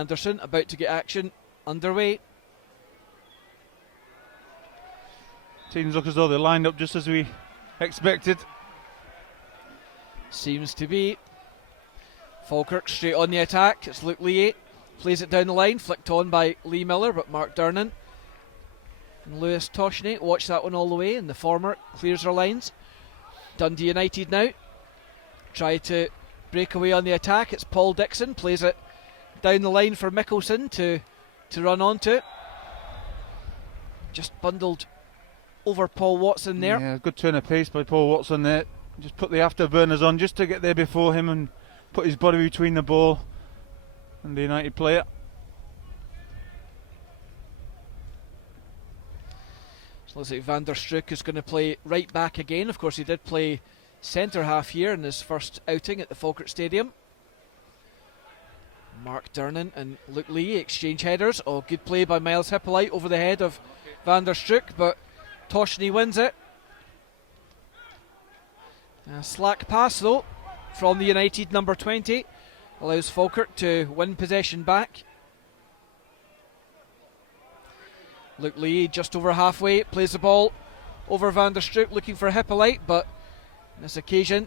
Anderson about to get action underway. Teams look as though they're lined up just as we expected. Seems to be. Falkirk straight on the attack. It's Luke Lee. Plays it down the line, flicked on by Lee Miller, but Mark Durnan and Lewis Toshney watch that one all the way, and the former clears their lines. Dundee United now try to break away on the attack. It's Paul Dixon, plays it down the line for Mickelson to run onto. Just bundled over Paul Watson there. Yeah, good turn of pace by Paul Watson there. Just put the afterburners on just to get there before him and put his body between the ball and the United player. So looks like Van der Stroek is going to play right back again. Of course, he did play centre half here in his first outing at the Falkirk Stadium. Mark Durnan and Luke Lee exchange headers. Oh, good play by Miles Hippolyte over the head of Van der Stroek, but Toshney wins it. A slack pass though from the United number 20 allows Falkirk to win possession back. Luke Lee just over halfway, plays the ball over Van der Stroek looking for Hippolyte, but on this occasion,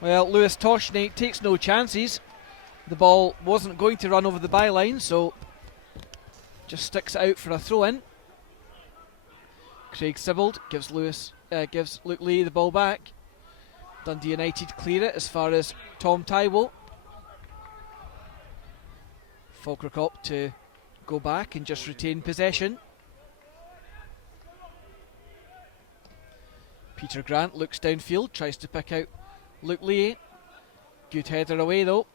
well, Lewis Toshney takes no chances. The ball wasn't going to run over the byline, so just sticks it out for a throw-in. Craig Sibbald gives Luke Lee the ball back. Dundee United clear it as far as Tom Tywell. Falkirk up to go back and just retain possession. Peter Grant looks downfield, tries to pick out Luke Lee. Good header away though.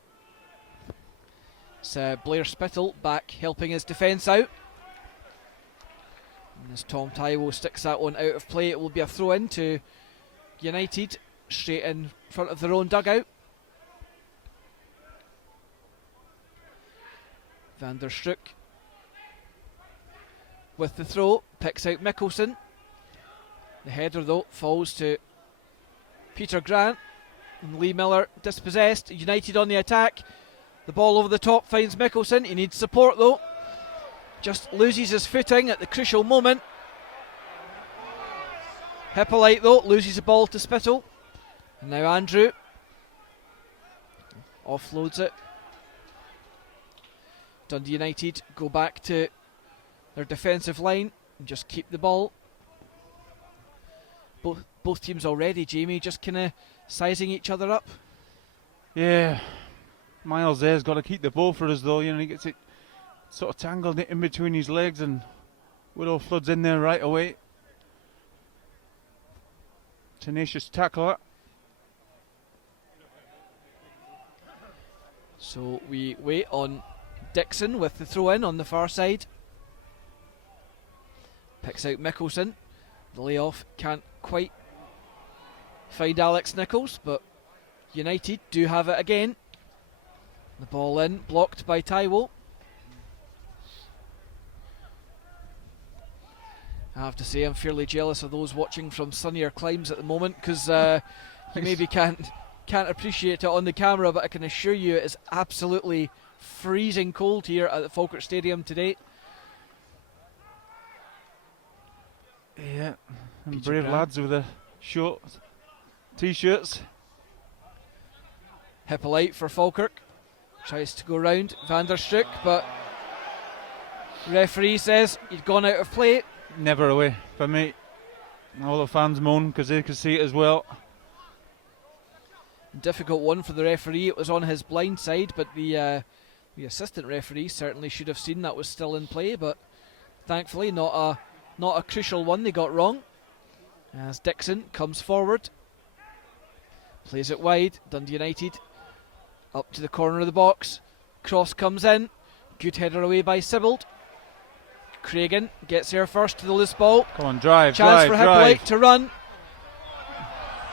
It's Blair Spittle back helping his defence out. And as Tom Tywell sticks that one out of play, it will be a throw in to United, straight in front of their own dugout. Van der Stroek with the throw, picks out Mickelson. The header though falls to Peter Grant, and Lee Miller dispossessed. United on the attack. The ball over the top finds Mickelson. He needs support though. Just loses his footing at the crucial moment. Hippolyte though loses the ball to Spittle. And now Andrew offloads it. Dundee United go back to their defensive line and just keep the ball. Both teams already, Jamie, just kind of sizing each other up. Yeah, Miles there's got to keep the ball for us though. You know, he gets it sort of tangled in between his legs, and Widow floods in there right away. Tenacious tackler. So we wait on Dixon with the throw in on the far side. Picks out Mickelson. The layoff can't quite find Alex Nichols, but United do have it again. The ball in, blocked by Tywell. I have to say I'm fairly jealous of those watching from sunnier climes at the moment, because you maybe can't appreciate it on the camera, but I can assure you it is absolutely freezing cold here at the Falkirk Stadium today. Yeah, and Peter brave Grant. lads with the short t-shirts. Hippolyte for Falkirk tries to go round Van der Stroek, but referee says he'd gone out of play. Never away for me. All the fans moan because they could see it as well. Difficult one for the referee. It was on his blind side, but the assistant referee certainly should have seen that was still in play, but thankfully not a crucial one they got wrong. As Dixon comes forward, plays it wide. Dundee United up to the corner of the box. Cross comes in. Good header away by Sibbald. Craigen gets there first to the loose ball. Come on, drive, Chance drive, for Hippolyte drive. to run.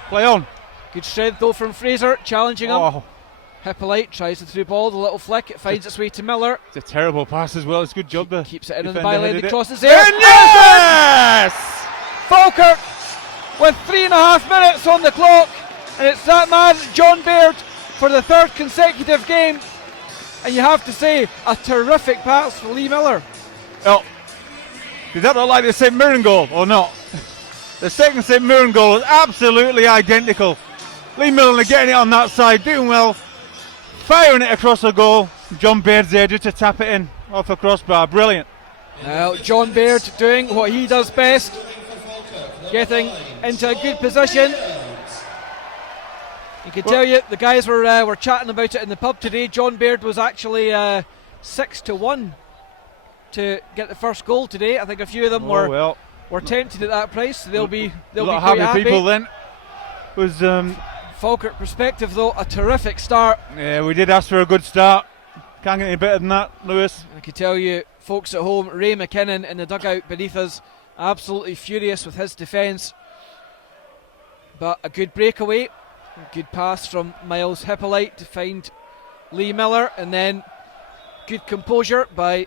Play on. Good strength though from Fraser, challenging him. Hippolyte tries the through ball, the little flick, it finds its way to Miller. It's a terrible pass as well. It's a good job there. Keeps it in on the Defender byline, headed the it. cross is there. And yes! Falkirk with 3.5 minutes on the clock, and it's that man, John Baird, for the third consecutive game. And you have to say, a terrific pass for Lee Miller. Oh, did that look like the St Mirren goal or not? The second St Mirren goal is absolutely identical. Lee Miller getting it on that side, doing well, firing it across the goal. John Baird's there just to tap it in off the crossbar. Brilliant. Now John Baird doing what he does best, getting into a good position. You can tell you the guys were chatting about it in the pub today. John Baird was actually 6-1 to get the first goal today. I think a few of them were tempted at that price. So they'll be quite happy. People then was Falkirk perspective though, a terrific start. Yeah, we did ask for a good start. Can't get any better than that, Lewis. I can tell you, folks at home, Ray McKinnon in the dugout beneath us, absolutely furious with his defence. But a good breakaway. Good pass from Miles Hippolyte to find Lee Miller, and then good composure by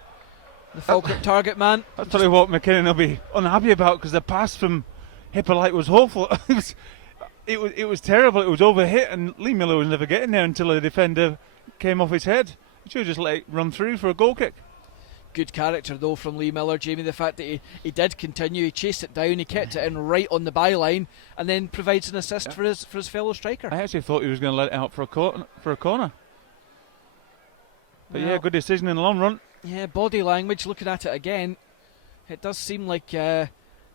the Falkirk target man. I'll tell you what McKinnon will be unhappy about, because the pass from Hippolyte was awful. it was terrible. It was overhit, and Lee Miller was never getting there until the defender came off his head. He should have just let it run through for a goal kick. Good character though from Lee Miller, Jamie. The fact that he did continue, he chased it down, he kept it in right on the byline, and then provides an assist for his fellow striker. I actually thought he was going to let it out for a corner. But yeah, good decision in the long run. Yeah, body language. Looking at it again, it does seem like it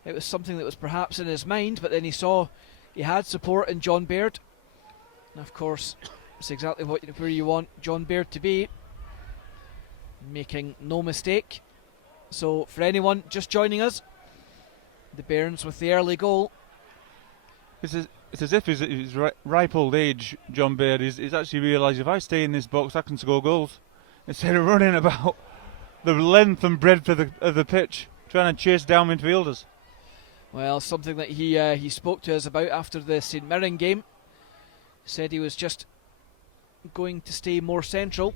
was something that was perhaps in his mind, but then he saw he had support in John Baird, and of course, it's exactly where you want John Baird to be. Making no mistake. So for anyone just joining us, the Bairns with the early goal. It's as if his ripe old age, John Baird, is actually realised, if I stay in this box I can score goals, instead of running about the length and breadth of the pitch trying to chase down midfielders. Well, something that he spoke to us about after the St Mirren game. Said he was just going to stay more central.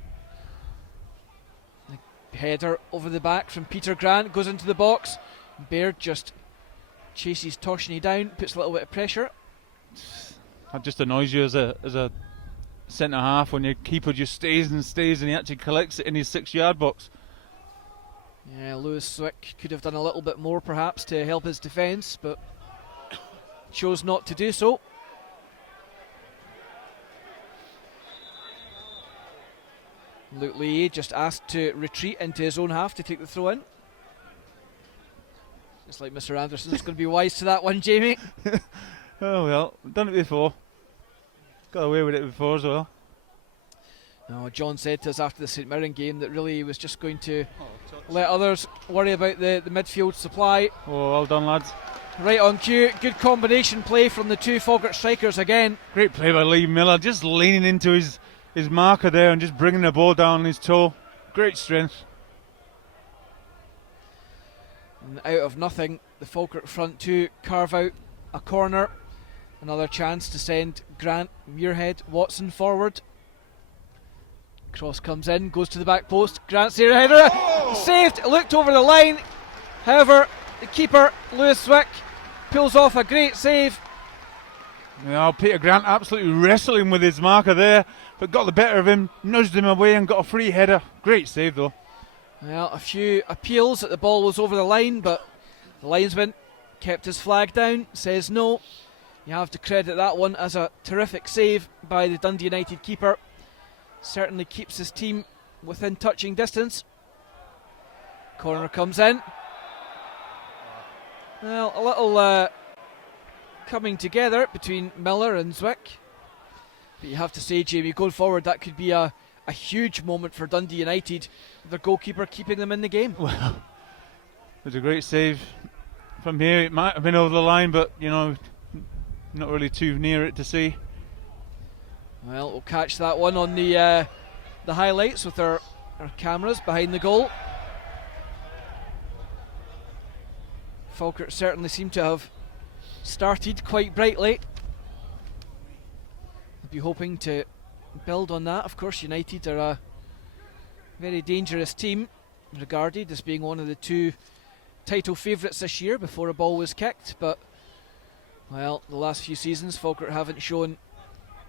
Header over the back from Peter Grant, goes into the box. Baird just chases Toshini down, puts a little bit of pressure. That just annoys you as a centre half when your keeper just stays and he actually collects it in his 6-yard box. Yeah, Lewis Zwick could have done a little bit more perhaps to help his defence, but chose not to do so. Luke Lee just asked to retreat into his own half to take the throw in. It's like Mr. Anderson's going to be wise to that one, Jamie. Oh well, done it before. Got away with it before as well. No, John said to us after the St Mirren game that really he was just going to let others worry about the midfield supply. Oh, well done, lads. Right on cue. Good combination play from the two Falkirk strikers again. Great play by Lee Miller, just leaning into his marker there and just bringing the ball down on his toe. Great strength. And out of nothing, the Falkirk front two carve out a corner. Another chance to send Grant, Muirhead, Watson forward. Cross comes in, goes to the back post. Grant's there, header saved, looked over the line. However, the keeper, Lewis Zwick, pulls off a great save. Now Peter Grant absolutely wrestling with his marker there, but got the better of him, nudged him away and got a free header. Great save though. Well, a few appeals that the ball was over the line, but the linesman kept his flag down, says no. You have to credit that one as a terrific save by the Dundee United keeper. Certainly keeps his team within touching distance. Corner comes in. Well, a little coming together between Miller and Zwick. But you have to say, Jamie, going forward, that could be a huge moment for Dundee United, their goalkeeper keeping them in the game. Well, it was a great save from here. It might have been over the line, but you know, not really too near it to see. Well, we'll catch that one on the highlights with our cameras behind the goal. Falkirk certainly seem to have started quite brightly. I'll be hoping to build on that. Of course, United are a very dangerous team, regarded as being one of the two title favourites this year before a ball was kicked, but well, the last few seasons Falkirk haven't shown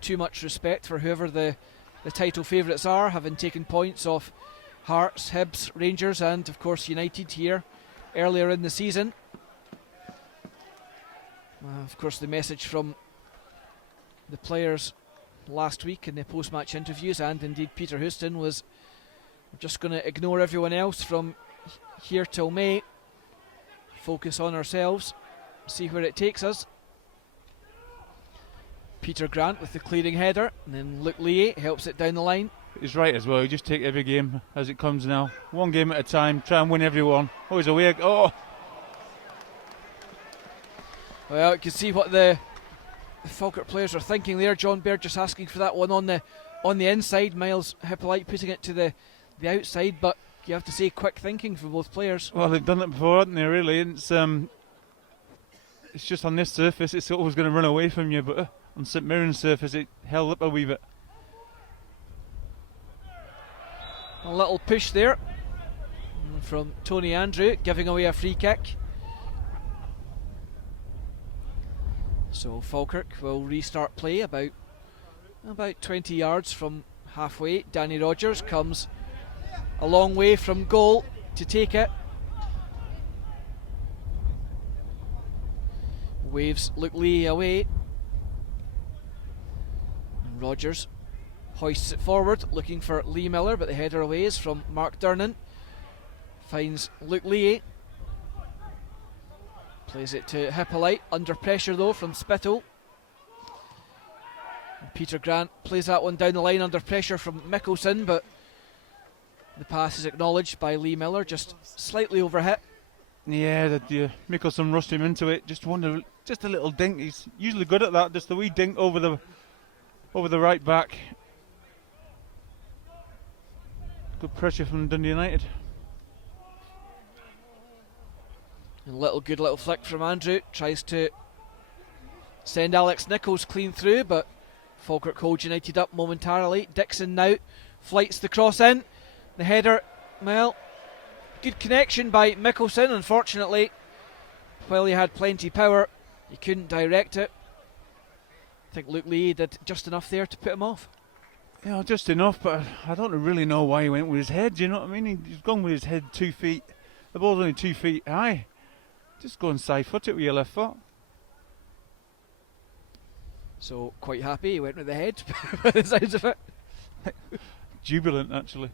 too much respect for whoever the the title favourites are, having taken points off Hearts, Hibs, Rangers and of course United here earlier in the season. Of course, the message from the players last week in the post-match interviews, and indeed Peter Houston, was we're just going to ignore everyone else from here till May, focus on ourselves, see where it takes us. Peter Grant with the clearing header, and then Luke Lee helps it down the line. He's right as well. You just take every game as it comes now, one game at a time, try and win every one. Oh, he's away. Oh! Well, you can see what the Falkirk players are thinking there. John Baird just asking for that one on the inside. Miles Hippolyte putting it to the outside, but you have to say quick thinking for both players. Well, they've done it before, haven't they, really? It's just on this surface, it's always going to run away from you, but on St Mirren's surface, it held up a wee bit. A little push there from Tony Andrew, giving away a free kick. So Falkirk will restart play about 20 yards from halfway. Danny Rogers comes a long way from goal to take it. Waves Luke Lee away. And Rogers hoists it forward, looking for Lee Miller, but the header away is from Mark Durnan. Finds Luke Lee. Plays it to Hippolyte, under pressure though from Spittle. And Peter Grant plays that one down the line under pressure from Mickelson, but the pass is acknowledged by Lee Miller, just slightly overhit. Yeah, Mickelson rushed him into it. Just a little dink. He's usually good at that. Just a wee dink over the right back. Good pressure from Dundee United. And good little flick from Andrew. Tries to send Alex Nichols clean through, but Falkirk holds United up momentarily. Dixon now flights the cross in. The header, well, good connection by Mickelson. Unfortunately, while he had plenty power, he couldn't direct it. I think Luke Lee did just enough there to put him off. Yeah, just enough, but I don't really know why he went with his head. Do you know what I mean? He's gone with his head 2 feet. The ball's only 2 feet high. Just go and side foot it with your left foot. So quite happy he went with the head by the sounds of it. Jubilant, actually.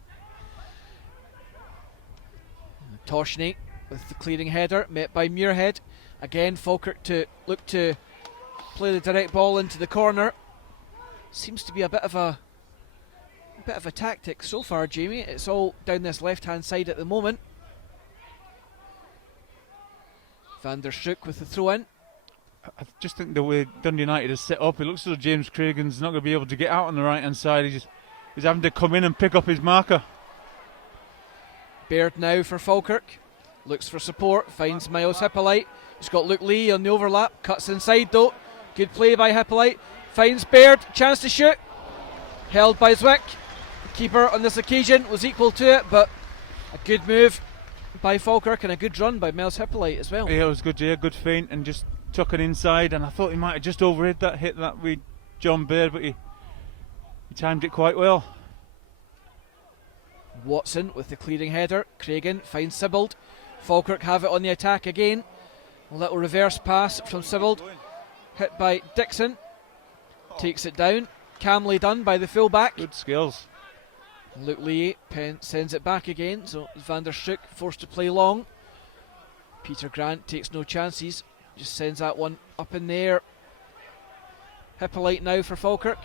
Toshney with the clearing header, met by Muirhead. Again, Falkirk to look to play the direct ball into the corner. Seems to be a bit of a tactic so far, Jamie. It's all down this left-hand side at the moment. Van der Stroek with the throw-in. I just think the way Dundee United is set up, it looks as though James Craigen's not going to be able to get out on the right-hand side. He's having to come in and pick up his marker. Baird now for Falkirk. Looks for support, finds Miles Hippolyte. He's got Luke Lee on the overlap. Cuts inside though. Good play by Hippolyte. Finds Baird. Chance to shoot. Held by Zwick. The keeper on this occasion was equal to it, but a good move by Falkirk and a good run by Miles Hippolyte as well. Yeah, it was good. Yeah, good feint and just took it inside. And I thought he might have just overhit that, hit that with John Baird, but he timed it quite well. Watson with the clearing header. Craigen finds Sibbald. Falkirk have it on the attack again. A little reverse pass from Sibbald. Hit by Dixon. Takes it down. Calmly done by the fullback. Good skills. Luke Lee sends it back again, so Van der Stroek forced to play long. Peter Grant takes no chances, just sends that one up in the air. Hippolyte now for Falkirk.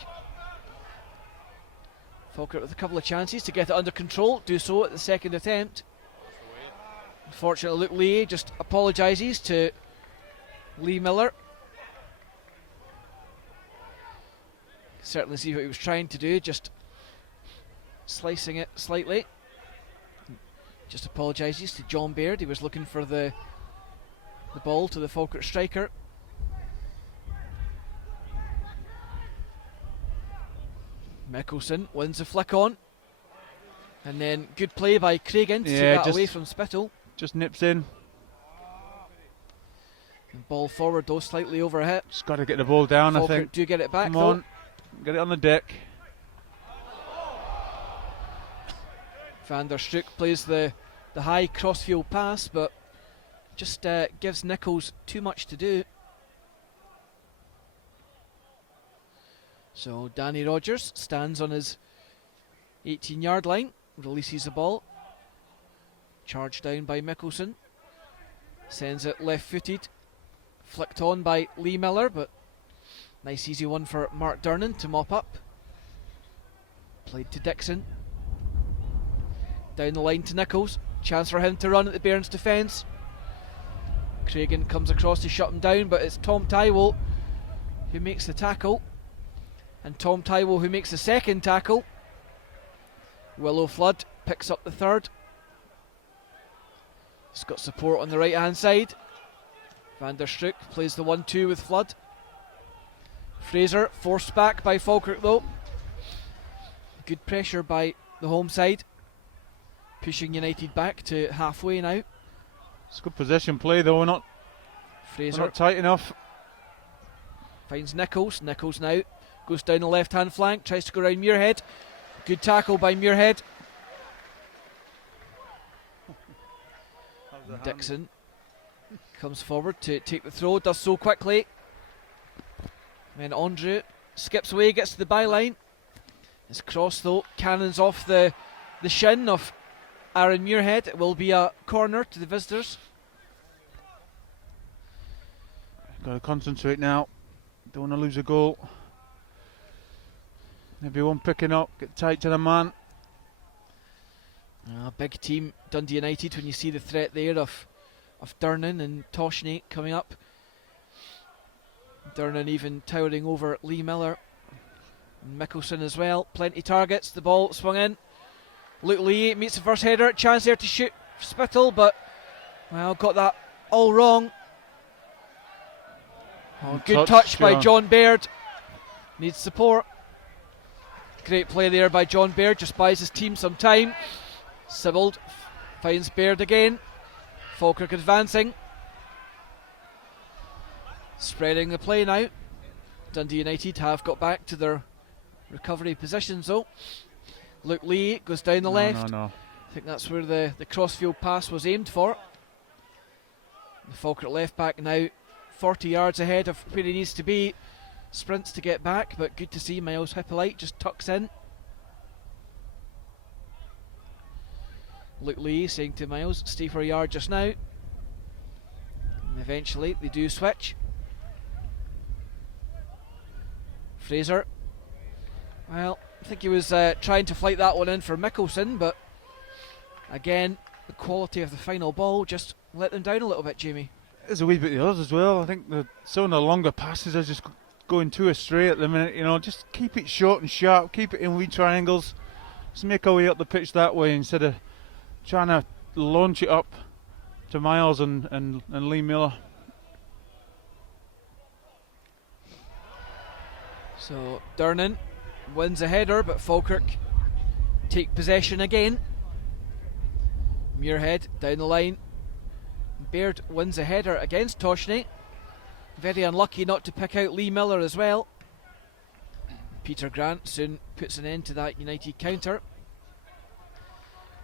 Falkirk with a couple of chances to get it under control, do so at the second attempt. Unfortunately, Luke Lee just apologises to Lee Miller. Certainly see what he was trying to do, just slicing it slightly. Just apologises to John Baird. He was looking for the ball to the Falkirk striker. Mickelson wins the flick on, and then good play by Craigen to take that away from Spittle. Just nips in. And ball forward though, slightly overhit. Just got to get the ball down. Falkirk I think. Do get it back. Come though. on, get it on the deck. Van der Stroek plays the high crossfield pass, but just gives Nichols too much to do. So Danny Rogers stands on his 18-yard line, releases the ball. Charged down by Mickelson. Sends it left-footed. Flicked on by Lee Miller, but nice easy one for Mark Durnan to mop up. Played to Dixon. Down the line to Nichols. Chance for him to run at the Bairns defence. Craigen comes across to shut him down, but it's Tom Tywell who makes the tackle. And Tom Tywell who makes the second tackle. Willow Flood picks up the third. He's got support on the right hand side. Van der Stroek plays the 1-2 with Flood. Fraser forced back by Falkirk though. Good pressure by the home side. Pushing United back to halfway now. It's good possession play though, we're not tight enough. Finds Nichols. Nichols now goes down the left hand flank, tries to go around Muirhead. Good tackle by Muirhead. Dixon comes forward to take the throw, does so quickly. Then Andrew skips away, gets to the byline. His cross though cannons off the shin of Aaron Muirhead. It will be a corner to the visitors. Got to concentrate now. Don't want to lose a goal. Everyone picking up, get tight to the man. Big team, Dundee United, when you see the threat there of Durnan and Toshney coming up. Durnan even towering over Lee Miller. And Mickelson as well. Plenty targets, the ball swung in. Luke Lee meets the first header, chance there to shoot Spittle, but well, got that all wrong. Good touch by John Baird. Needs support. Great play there by John Baird, just buys his team some time. Sibbald finds Baird again. Falkirk advancing. Spreading the play now. Dundee United have got back to their recovery positions though. Luke Lee goes down the left. No. I think that's where the crossfield pass was aimed for. The Falkirk left back now 40 yards ahead of where he needs to be. Sprints to get back, but good to see Miles Hippolyte just tucks in. Luke Lee saying to Miles, stay for a yard just now. And eventually they do switch. Fraser. Well, I think he was trying to flight that one in for Mickelson, but again, the quality of the final ball just let them down a little bit, Jamie. There's a wee bit of the others as well. I think some of the longer passes are just going too astray at the minute. You know, just keep it short and sharp, keep it in wee triangles. Just make our way up the pitch that way instead of trying to launch it up to Miles and Lee Miller. So Durnan wins a header, but Falkirk take possession again. Muirhead down the line. Baird wins a header against Toshney. Very unlucky not to pick out Lee Miller as well. Peter Grant soon puts an end to that United counter.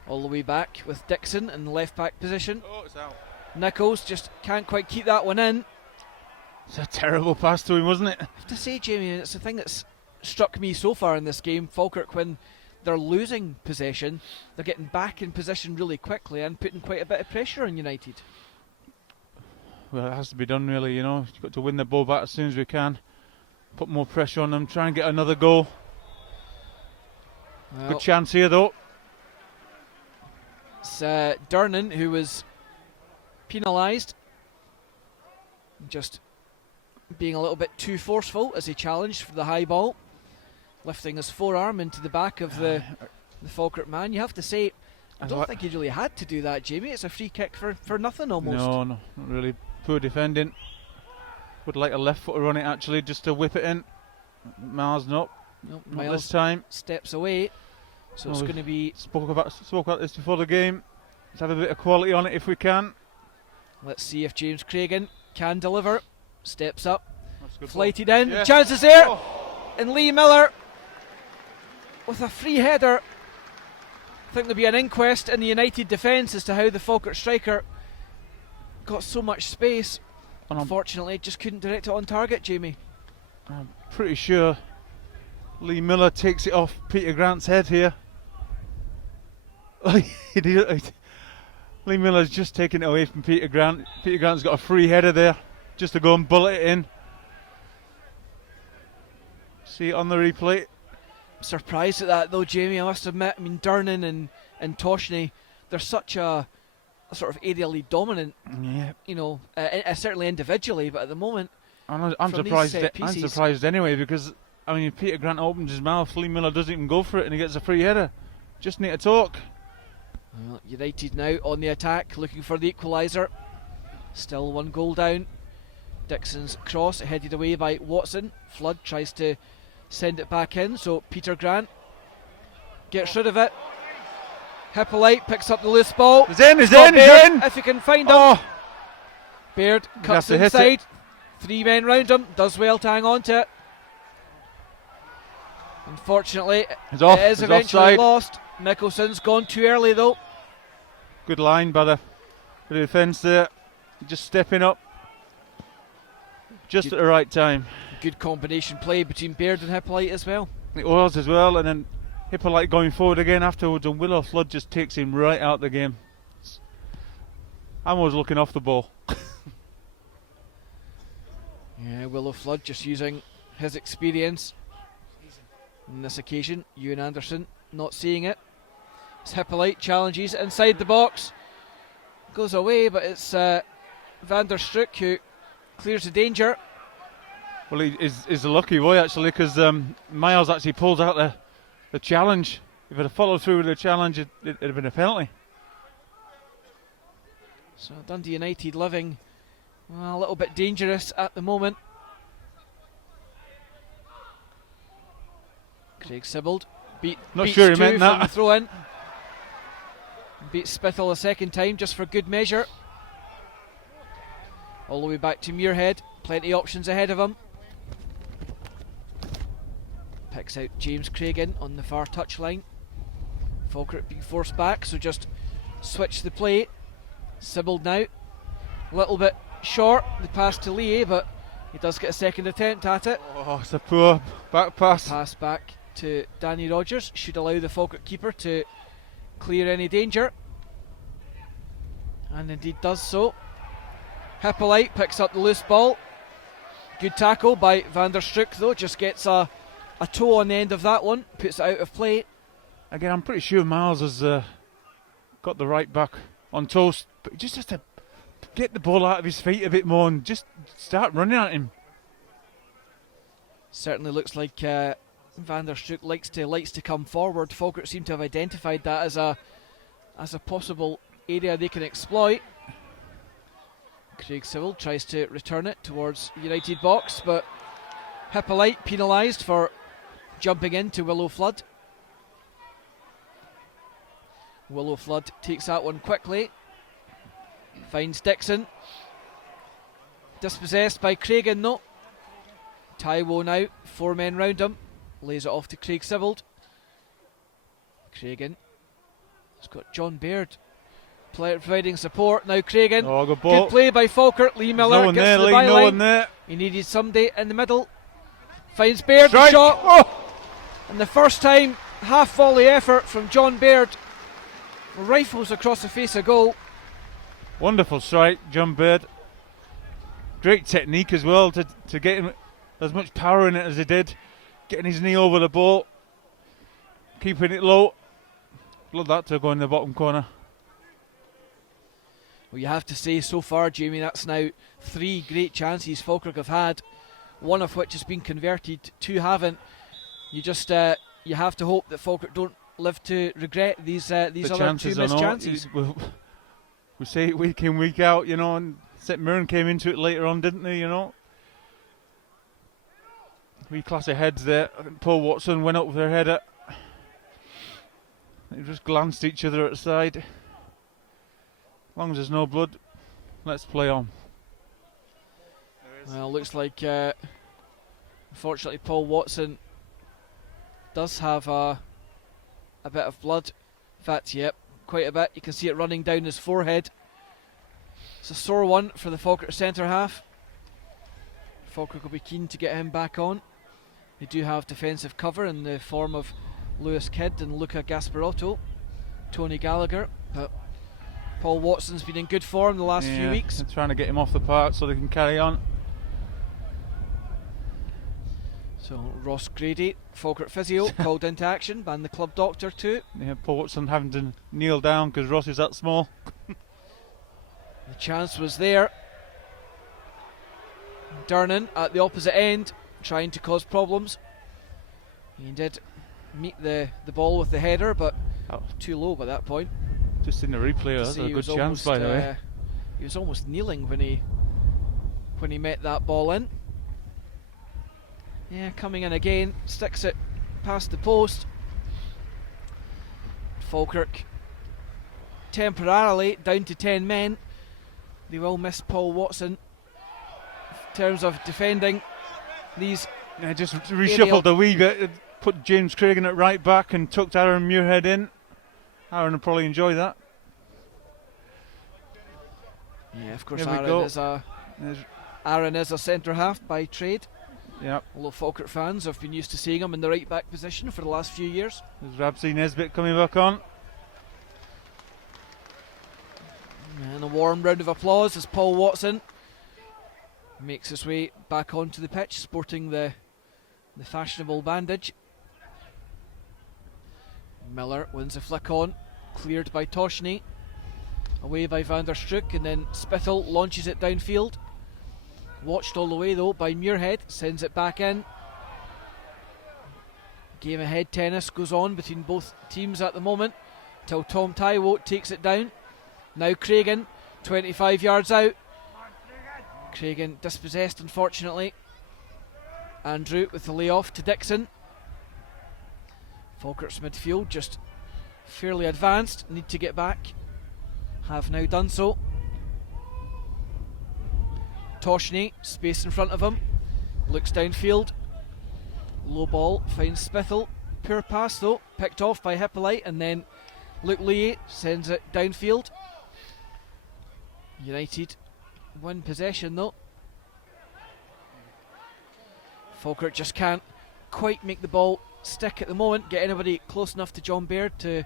All the way back with Dixon in the left back position. Oh, it's out. Nichols just can't quite keep that one in. It's a terrible pass to him, wasn't it? I have to say, Jamie, it's the thing that's struck me so far in this game. Falkirk, when they're losing possession, they're getting back in position really quickly and putting quite a bit of pressure on United. Well, it has to be done really, you know. You've got to win the ball back as soon as we can. Put more pressure on them, try and get another goal. Well, good chance here though. It's Durnan who was penalised. Just being a little bit too forceful as he challenged for the high ball. Lifting his forearm into the back of the Falkirk man. You have to say, I don't think he really had to do that, Jamie. It's a free kick for nothing almost. No, not really. Poor defending. Would like a left footer on it actually, just to whip it in. Miles not Miles this time. Steps away. So it's going to be... Spoke about this before the game. Let's have a bit of quality on it if we can. Let's see if James Craigen can deliver. Steps up. Flighted ball. In. Yeah. Chances there. Oh. And Lee Miller with a free header think there'll be an inquest in the United defence as to how the Falkirk striker got so much space. Unfortunately, just couldn't direct it on target, Jamie. I'm pretty sure Lee Miller takes it off Peter Grant's head here. Lee Miller's just taken it away from Peter Grant. Peter Grant's got a free header there just to go and bullet it in. See it on the replay. I'm surprised at that though, Jamie, I must admit. I mean, Durnan and Toshney, they're such a sort of aerially dominant, certainly individually, but at the moment, I'm surprised anyway, because I mean, if Peter Grant opens his mouth, Lee Miller doesn't even go for it and he gets a free header. Just need to talk. Well, United now on the attack, looking for the equaliser. Still 1 goal down. Dixon's cross headed away by Watson. Flood tries to send it back in, so Peter Grant gets rid of it. Hippolyte picks up the loose ball. He's in. If you can find him. Baird cuts inside. 3 men round him. Does well to hang on to it. Unfortunately, it is eventually offside. Lost. Mickelson's gone too early though. Good line by the defence there. Just stepping up. Just at the right time. Good combination play between Baird and Hippolyte as well. It was as well, and then Hippolyte going forward again afterwards, and Willow Flood just takes him right out the game. I'm always looking off the ball. Yeah, Willow Flood just using his experience. On this occasion, Ewan Anderson not seeing it. It's Hippolyte challenges inside the box. Goes away, but it's Van der Stroek who clears the danger. Well, he's a lucky boy actually, because Miles actually pulls out the challenge. If it had followed through with the challenge, it'd have been a penalty. So Dundee United living a little bit dangerous at the moment. Craig Sibbald beats sure he meant that. From the throw in. Beats Spittle a second time just for good measure. All the way back to Muirhead. Plenty of options ahead of him. Picks out James Craigen on the far touchline. Falkirk being forced back, so just switch the play. Sibbald now. A little bit short, the pass to Lee, but he does get a second attempt at it. Oh, it's a poor back pass. Pass back to Danny Rogers. Should allow the Falkirk keeper to clear any danger. And indeed does so. Hippolyte picks up the loose ball. Good tackle by Van der Stroek though, just gets a toe on the end of that one, puts it out of play. Again, I'm pretty sure Miles has got the right back on toast, but he just has to get the ball out of his feet a bit more and just start running at him. Certainly looks like Van der Stroek likes to come forward. Falkirk seem to have identified that as a possible area they can exploit. Craig Sibbald tries to return it towards United box, but Hippolyte penalised for jumping into Willow Flood. Willow Flood takes that one quickly. Finds Dixon. Dispossessed by Craigen though. Taiwo now, 4 men round him. Lays it off to Craig Sibbald. Craigen has got John Baird providing support. Now Craigen. Oh, good play by Falkirk. Lee Miller gets to the byline. No one there. He needed somebody in the middle. Finds Baird. Strike. Shot. Oh. And the first time, half volley effort from John Baird. Rifles across the face of goal. Wonderful strike, John Baird. Great technique as well to get him as much power in it as he did. Getting his knee over the ball. Keeping it low. Love that to go in the bottom corner. Well, you have to say so far, Jamie, that's now 3 great chances Falkirk have had, one of which has been converted, 2 haven't. You just you have to hope that Falkirk don't live to regret these other 2 missed chances. We say it week in, week out, and St Mirren came into it later on, didn't they, Wee class of heads there. I think Paul Watson went up with her header. They just glanced each other at the side. As long as there's no blood, let's play on. Well, looks like unfortunately Paul Watson does have a bit of blood fact, yep, quite a bit. You can see it running down his forehead. It's a sore one for the Falkirk centre half. Falkirk will be keen to get him back on. They do have defensive cover in the form of Lewis Kidd and Luca Gasparotto, Tony Gallagher, but Paul Watson's been in good form the last few weeks. They're trying to get him off the park so they can carry on. So Ross Grady, Falkirk physio, called into action, and the club doctor too. Yeah, Paul Watson having to kneel down because Ross is that small. The chance was there. Durnan at the opposite end, trying to cause problems. He did meet the ball with the header, but too low by that point. Just in the replay, that's a good chance by the way. He was almost kneeling when he met that ball in. Yeah, coming in again, sticks it past the post. Falkirk temporarily down to 10 men. They will miss Paul Watson in terms of defending these. Yeah, just reshuffled a wee bit, put James Craigen at right back and tucked Aaron Muirhead in. Aaron will probably enjoy that. Yeah, of course, Aaron is a centre half by trade. Yep. Although Falkirk fans have been used to seeing him in the right back position for the last few years. There's Rabsy Nesbitt coming back on. And a warm round of applause as Paul Watson makes his way back onto the pitch, sporting the fashionable bandage. Miller wins a flick on, cleared by Toshney, away by Van der Stroek, and then Spittle launches it downfield. Watched all the way though by Muirhead, sends it back in. Game ahead tennis goes on between both teams at the moment, till Tom Taiwo takes it down. Now Craigen, 25 yards out. Craigen dispossessed unfortunately. Andrew with the layoff to Dixon. Falkirk's midfield just fairly advanced, need to get back. Have now done so. Toshney, space in front of him, looks downfield. Low ball, finds Spittle. Poor pass though, picked off by Hippolyte, and then Luke Lee sends it downfield. United win possession though. Falkirk just can't quite make the ball stick at the moment, get anybody close enough to John Baird to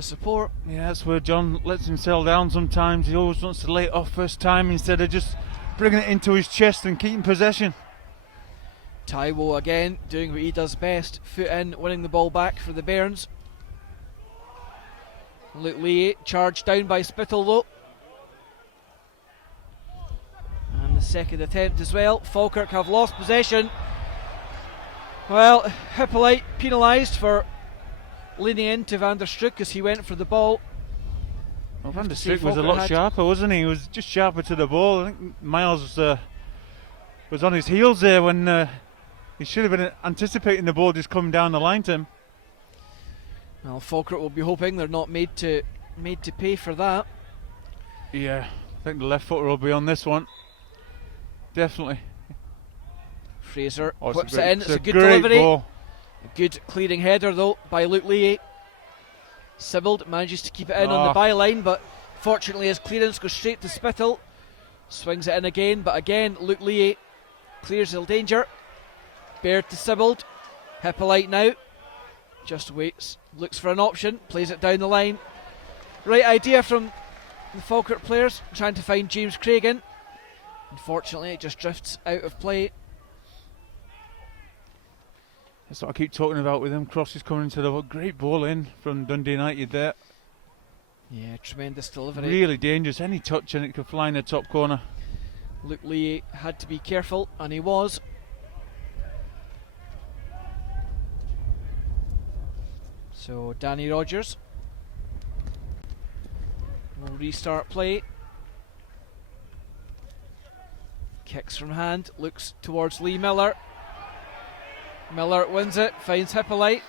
support. Yeah, that's where John lets him settle down sometimes. He always wants to lay it off first time instead of just bringing it into his chest and keeping possession. Taiwo again doing what he does best, foot in, winning the ball back for the Bairns. Luke Lee charged down by Spittle though. And the second attempt as well. Falkirk have lost possession. Well, Hippolyte penalised for leaning into Van der Stroek as he went for the ball. Well, Van der Stroek was a lot sharper, wasn't he? He was just sharper to the ball. I think Miles was on his heels there when he should have been anticipating the ball just coming down the line to him. Well, Falkirk will be hoping they're not made to pay for that. Yeah, I think the left footer will be on this one. Definitely. Fraser whips it in. It's a good delivery. Ball. A good clearing header though by Luke Lee. Sibbald manages to keep it in on the byline, but fortunately his clearance goes straight to Spittle. Swings it in again, but again Luke Lee clears the danger. Baird to Sibbald. Hippolyte now. Just waits, looks for an option, plays it down the line. Right idea from the Falkirk players, trying to find James Craigen. Unfortunately it just drifts out of play. That's what I keep talking about with him. Crosses coming into the great ball in from Dundee United there. Yeah, tremendous delivery. Really dangerous. Any touch and it could fly in the top corner. Luke Lee had to be careful, and he was. So Danny Rogers will restart play. Kicks from hand, looks towards Lee Miller. Miller wins it, finds Hippolyte.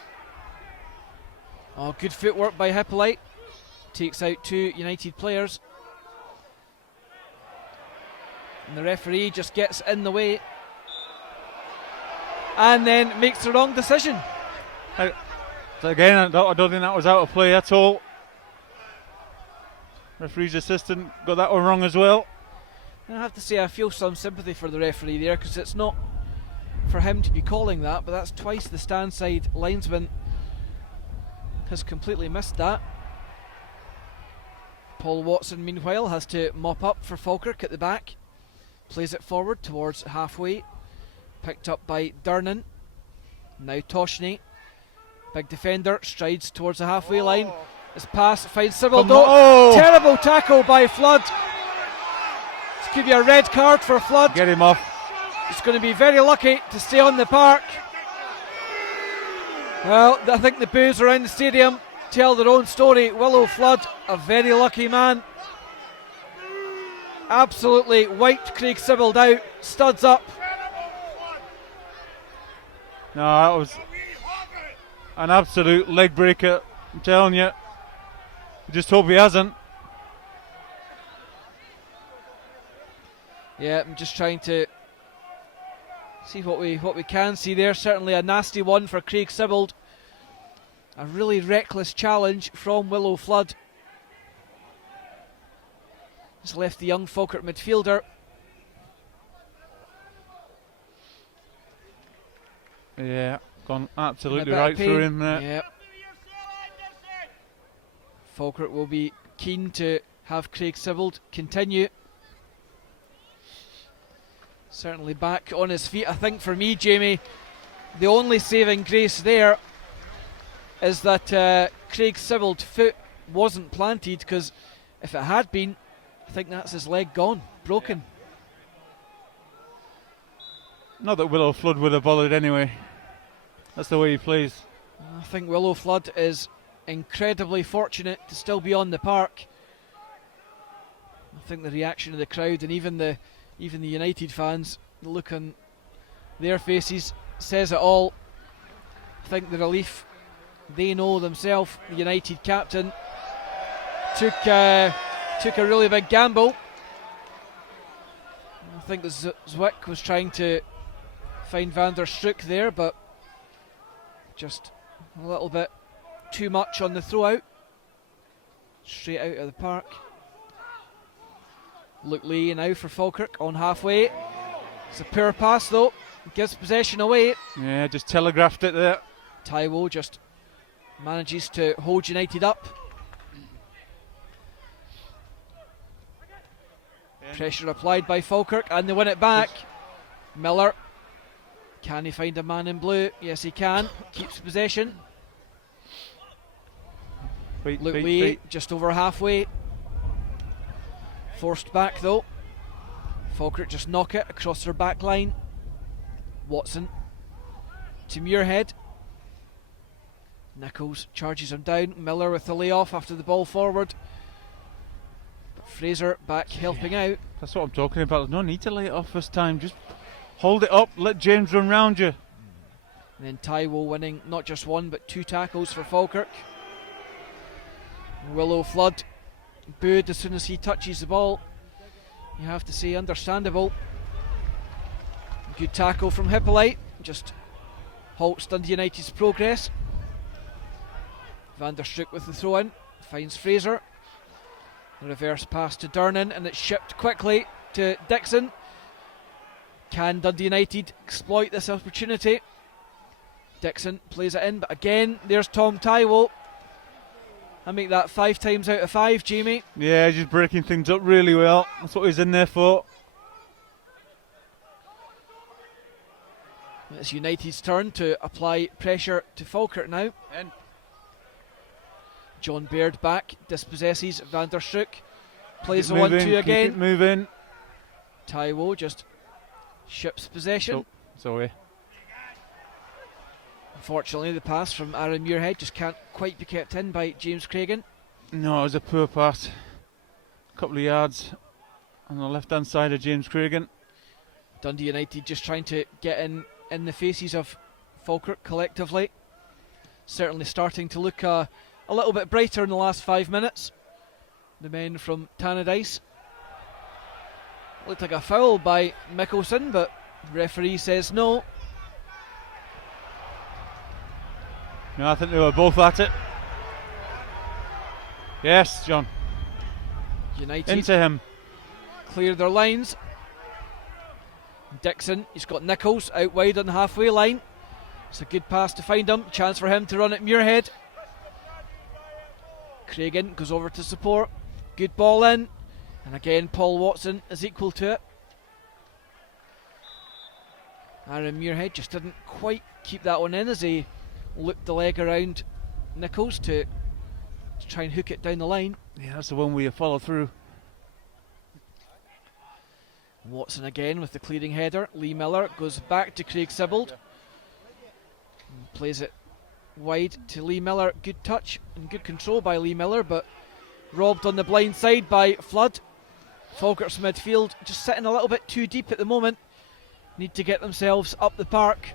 Oh, good footwork by Hippolyte. Takes out two United players. And the referee just gets in the way. And then makes the wrong decision. Again, I don't think that was out of play at all. Referee's assistant got that one wrong as well. I have to say I feel some sympathy for the referee there, because it's not for him to be calling that, but that's twice the stand side linesman has completely missed that. Paul Watson meanwhile has to mop up for Falkirk at the back, plays it forward towards halfway, picked up by Durnan. Now Toshney, big defender, strides towards the halfway line. His pass finds Sybil. Terrible tackle by Flood. This could be a red card for Flood. Get him off. He's going to be very lucky to stay on the park. Well, I think the boos around the stadium tell their own story. Willow Flood, a very lucky man. Absolutely wiped Craig Sybil out. Studs up. No, that was an absolute leg breaker, I'm telling you. Just hope he hasn't. Yeah, I'm just trying to see what we can see there. Certainly a nasty one for Craig Sybil. A really reckless challenge from Willow Flood. Just left the young Falkirk midfielder. Yeah, gone absolutely right through him there. Yeah. Falkirk will be keen to have Craig Sybil continue. Certainly back on his feet. I think for me, Jamie, the only saving grace there is that Craig Sybil's foot wasn't planted, because if it had been, I think that's his leg gone, broken. Not that Willow Flood would have bothered anyway. That's the way he plays. I think Willow Flood is incredibly fortunate to still be on the park. I think the reaction of the crowd and even the United fans, the look on their faces says it all. I think the relief they know themselves. The United captain took a really big gamble. I think the Zwick was trying to find Van der Stroek there, but just a little bit too much on the throw out. Straight out of the park. Luke Lee now for Falkirk on halfway. It's a poor pass though, gives possession away. Yeah, just telegraphed it there. Taiwo just manages to hold United up. Pressure applied by Falkirk and they win it back. Miller, can he find a man in blue? Yes he can, keeps possession. Luke Lee just over halfway. Forced back though. Falkirk just knock it across their back line. Watson to Muirhead. Nichols charges him down. Miller with the layoff after the ball forward. But Fraser back helping out. That's what I'm talking about. There's no need to lay it off this time. Just hold it up, let James run round you. And then Taiwo winning not just one but two tackles for Falkirk. Willow Flood booed as soon as he touches the ball. You have to say understandable. Good tackle from Hippolyte, just halts Dundee United's progress. Van der Stroek with the throw in, finds Fraser. The reverse pass to Durnan and it's shipped quickly to Dixon. Can Dundee United exploit this opportunity? Dixon plays it in, but again there's Tom Taiwo. I make that 5 times out of 5, Jamie. Yeah, just breaking things up really well. That's what he's in there for. It's United's turn to apply pressure to Falkirk now. And John Baird back, dispossesses Van der Stroek. Plays the 1-2 again. Keep it moving. Taiwo just ships possession. Sorry. Unfortunately, the pass from Aaron Muirhead just can't quite be kept in by James Craigen. No, it was a poor pass. A couple of yards on the left-hand side of James Craigen. Dundee United just trying to get in the faces of Falkirk collectively. Certainly starting to look a little bit brighter in the last 5 minutes. The men from Tannadice. Looked like a foul by Mickelson, but referee says no. No, I think they were both at it. Yes, John. United Into him. clear their lines. Dixon, he's got Nichols out wide on the halfway line. It's a good pass to find him. Chance for him to run at Muirhead. Craigen goes over to support. Good ball in. And again, Paul Watson is equal to it. Aaron Muirhead just didn't quite keep that one in as he looped the leg around Nichols to try and hook it down the line. Yeah, that's the one where you follow through. Watson again with the clearing header. Lee Miller goes back to Craig Sibbald. Plays it wide to Lee Miller. Good touch and good control by Lee Miller, but robbed on the blind side by Flood. Falkirk's midfield just sitting a little bit too deep at the moment. Need to get themselves up the park.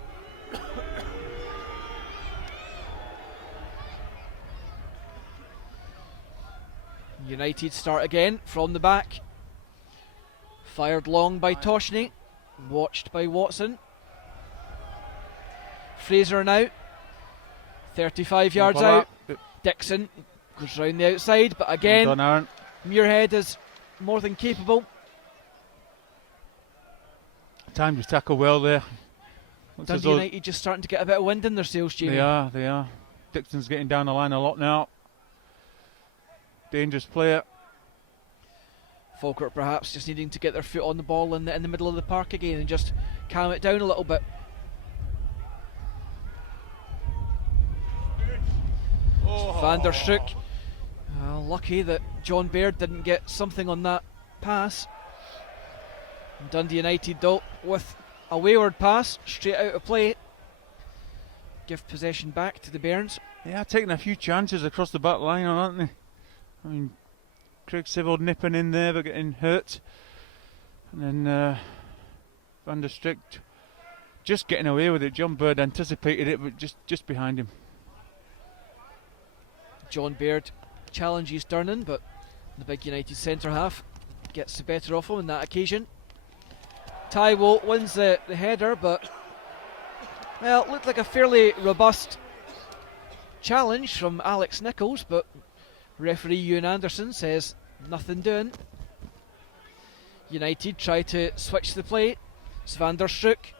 United start again from the back. Fired long by Toshney. Watched by Watson. Fraser now. 35 yards out. Dixon goes round the outside, but again, Muirhead is more than capable. Time to tackle well there. Dundee United just starting to get a bit of wind in their sails, Jamie. They are. Dixon's getting down the line a lot now. Dangerous player. Falkirk perhaps just needing to get their foot on the ball in the middle of the park again and just calm it down a little bit. Van der Stroek. Lucky that John Baird didn't get something on that pass. Dundee United though with a wayward pass straight out of play. Give possession back to the Bairns. Yeah, taking a few chances across the back line, aren't they? I mean, Craig Sibbald nipping in there but getting hurt. And then Van der Stroek just getting away with it. John Baird anticipated it but just behind him. John Baird challenges Durnan, but the big United centre half gets the better of him on that occasion. Taiwo wins the header, but well, it looked like a fairly robust challenge from Alex Nichols, but referee Ewan Anderson says nothing doing. United try to switch the play. It's Van der Stroek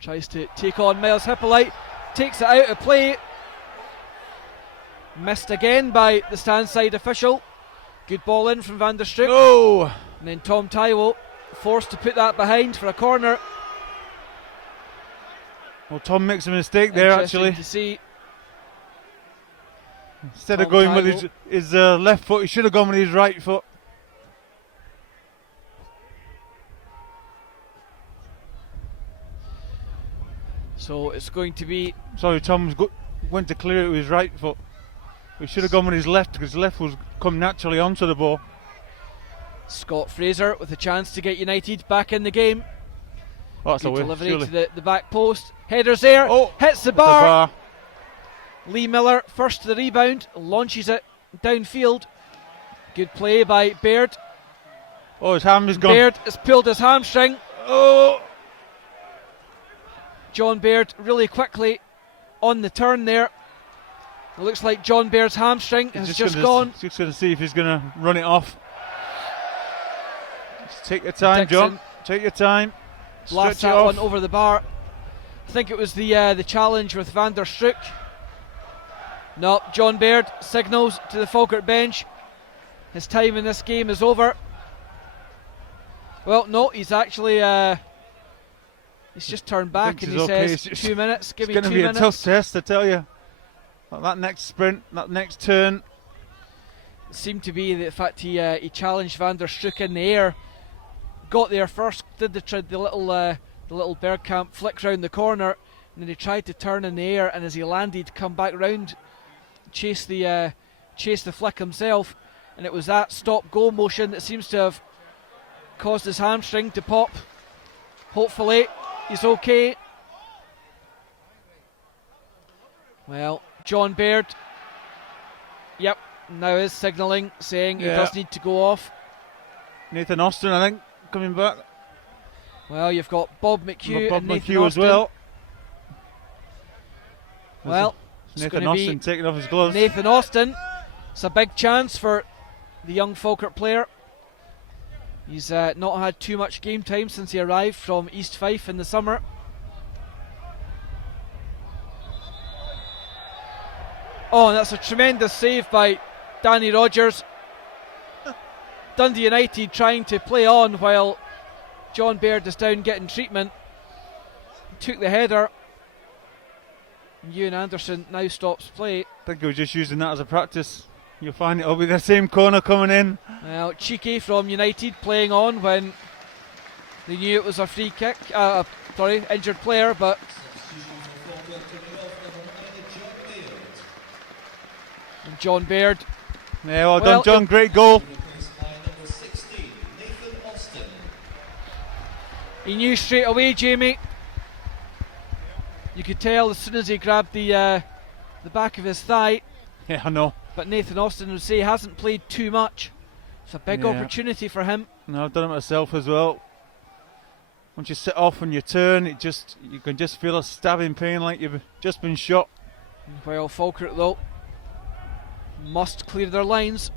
tries to take on Miles Hippolyte, takes it out of play. Missed again by the stand side official. Good ball in from Van der Stroek. Oh! And then Tom Taiwo forced to put that behind for a corner. Well, Tom makes a mistake there actually. To see. Instead of going with his left foot, he should have gone with his right foot. So it's going to be... Sorry, Tom went to clear it with his right foot. He should have gone with his left because his left was come naturally onto the ball. Scott Fraser with a chance to get United back in the game. Oh, that's good a way, delivery surely. to the back post. Header's there. Oh, hits the bar. Lee Miller first to the rebound, launches it downfield. Good play by Baird. Oh, his hand is gone. Baird has pulled his hamstring. Oh! John Baird really quickly on the turn there. It looks like John Baird's hamstring has just gone. He's just going to see if he's going to run it off. Just take your time, Dixon John. Take your time. Blasts Stretch it that off. one over the bar. I think it was the challenge with Van der Stroek. No, John Baird signals to the Falkirk bench. His time in this game is over. Well, no, he's actually he's just turned back and he says 2 minutes. Give me 2 minutes. It's going to be a tough test, I tell you. That next sprint, that next turn. It seemed to be the fact he challenged Van der Stroek in the air, got there first, did the little Bergkamp flick round the corner, and then he tried to turn in the air, and as he landed, come back round, chase the flick himself, and it was that stop-go motion that seems to have caused his hamstring to pop. Hopefully, he's okay. Well, John Baird, yep, now is signalling, saying he does need to go off. Nathan Austin, I think, coming back. Well, you've got Bob McHugh and Nathan McHugh Austin as well. Well, it's Nathan gonna be Austin taking off his gloves. Nathan Austin. It's a big chance for the young Falkirk player. He's not had too much game time since he arrived from East Fife in the summer. Oh, and that's a tremendous save by Danny Rogers. Dundee United trying to play on while John Baird is down getting treatment. Took the header. Ewan Anderson now stops play. I think he was just using that as a practice. You'll find it'll be the same corner coming in. Well, cheeky from United playing on when they knew it was a free kick. Injured player, but and John Baird. Yeah, well done, John. Great goal. He knew straight away, Jamie. You could tell as soon as he grabbed the back of his thigh. Yeah, I know. But Nathan Austin would say he hasn't played too much. It's a big opportunity for him. No, I've done it myself as well. Once you sit off and you turn, you can just feel a stabbing pain like you've just been shot. Well, Falkirk though must clear their lines.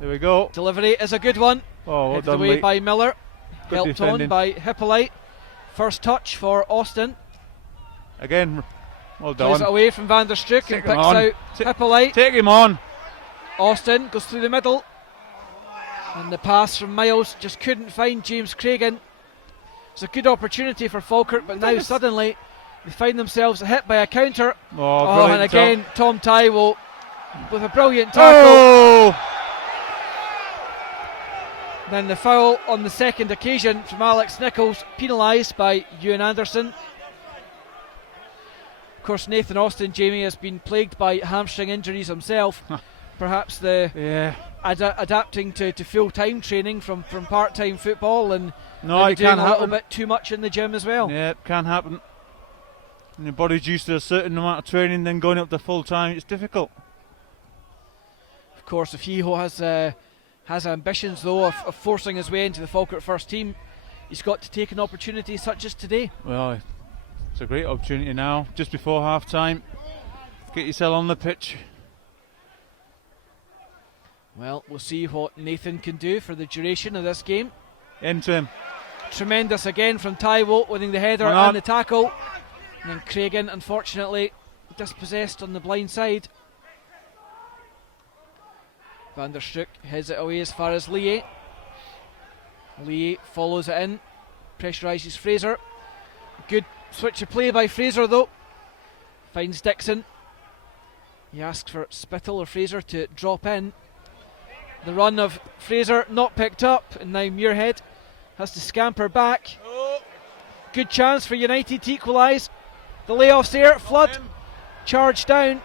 There we go. Delivery is a good one. Oh, well Headed done, away Lee. by Miller. Good Helped defending. on by Hippolyte. First touch for Austin. Again, well Plays it done. away from Van der Stroek and Take him picks on. out Hippolyte. Take him on. Austin goes through the middle. And the pass from Miles just couldn't find James Craigen. It's a good opportunity for Falkirk, but now suddenly they find themselves hit by a counter. Oh, And again, Tom Tywell with a brilliant tackle. Oh! Then the foul on the second occasion from Alex Nichols, penalised by Ewan Anderson. Of course, Nathan Austin, Jamie, has been plagued by hamstring injuries himself. Perhaps the adapting to full-time training from part-time football and No, it doing can a little happen. bit too much in the gym as well. Yeah, it can happen. When your body's used to a certain amount of training, then going up to full time, it's difficult. Of course, if he has ambitions though of forcing his way into the Falkirk first team, he's got to take an opportunity such as today. Well, it's a great opportunity now, just before half time. Get yourself on the pitch. Well, we'll see what Nathan can do for the duration of this game. Into him. Tremendous again from Tywell, winning the header Hang on. and the tackle. And then Craigen, unfortunately, dispossessed on the blind side. Van der Stroek heads it away as far as Lee. Lee follows it in, pressurises Fraser. Good switch of play by Fraser though. Finds Dixon. He asks for Spittle or Fraser to drop in. The run of Fraser not picked up, and now Muirhead has to scamper back. Good chance for United to equalise. The layoff's there, Flood charged down.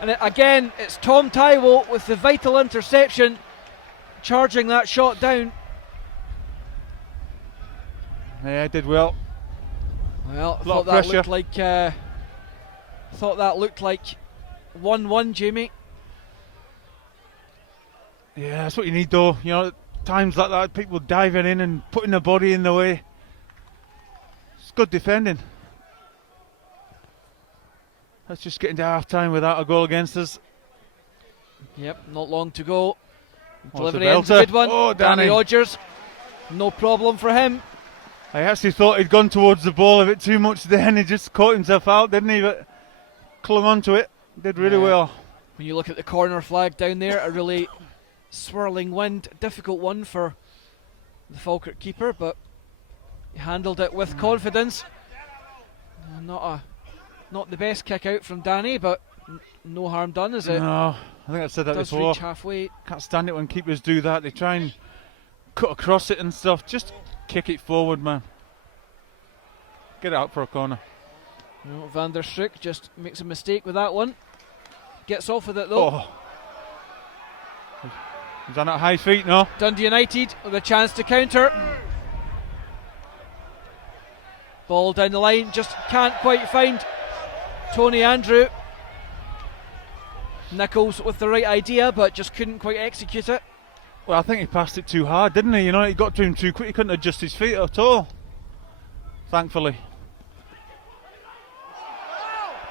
And again, it's Tom Tywell with the vital interception, charging that shot down. Yeah, did well. Well, I Lot thought of that looked like 1-1, Jamie. Yeah, that's what you need though. You know, times like that, people diving in and putting their body in the way. It's good defending. Let's just get into half time without a goal against us. Yep, not long to go. What's Delivery a ends a belter. good one. Oh, Danny. Rogers, no problem for him. I actually thought he'd gone towards the ball a bit too much then. He just caught himself out, didn't he? But clung onto it. Did really well. When you look at the corner flag down there, a really swirling wind, difficult one for the Falkirk keeper, but he handled it with confidence. Not the best kick out from Danny, but no harm done, is it? No, I think I said that Does before. reach halfway. Can't stand it when keepers do that. They try and cut across it and stuff. Just kick it forward, man. Get it out for a corner. No, Van der Stroek just makes a mistake with that one. Gets off with it though. Oh. He's on at high feet, no? Dundee United with a chance to counter. Ball down the line, just can't quite find Tony Andrew. Nichols with the right idea, but just couldn't quite execute it. Well, I think he passed it too hard, didn't he? You know, he got to him too quick. He couldn't adjust his feet at all. Thankfully.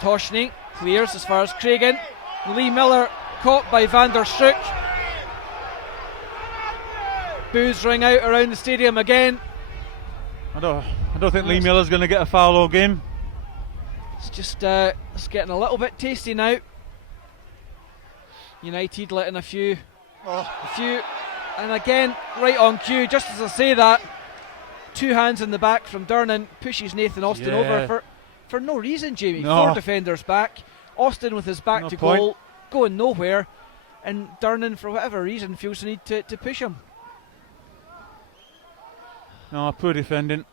Toshney clears as far as Craigen. Lee Miller caught by Van der Stroek. Boos ring out around the stadium again. I don't think Lee Miller's going to get a foul all game. It's just it's getting a little bit tasty now. United letting a few, and again right on cue. Just as I say that, 2 hands in the back from Durnan pushes Nathan Austin over for no reason, Jamie. No. 4 defenders back. Austin with his back No to point. goal, going nowhere, and Durnan for whatever reason feels the need to push him. No, poor defending.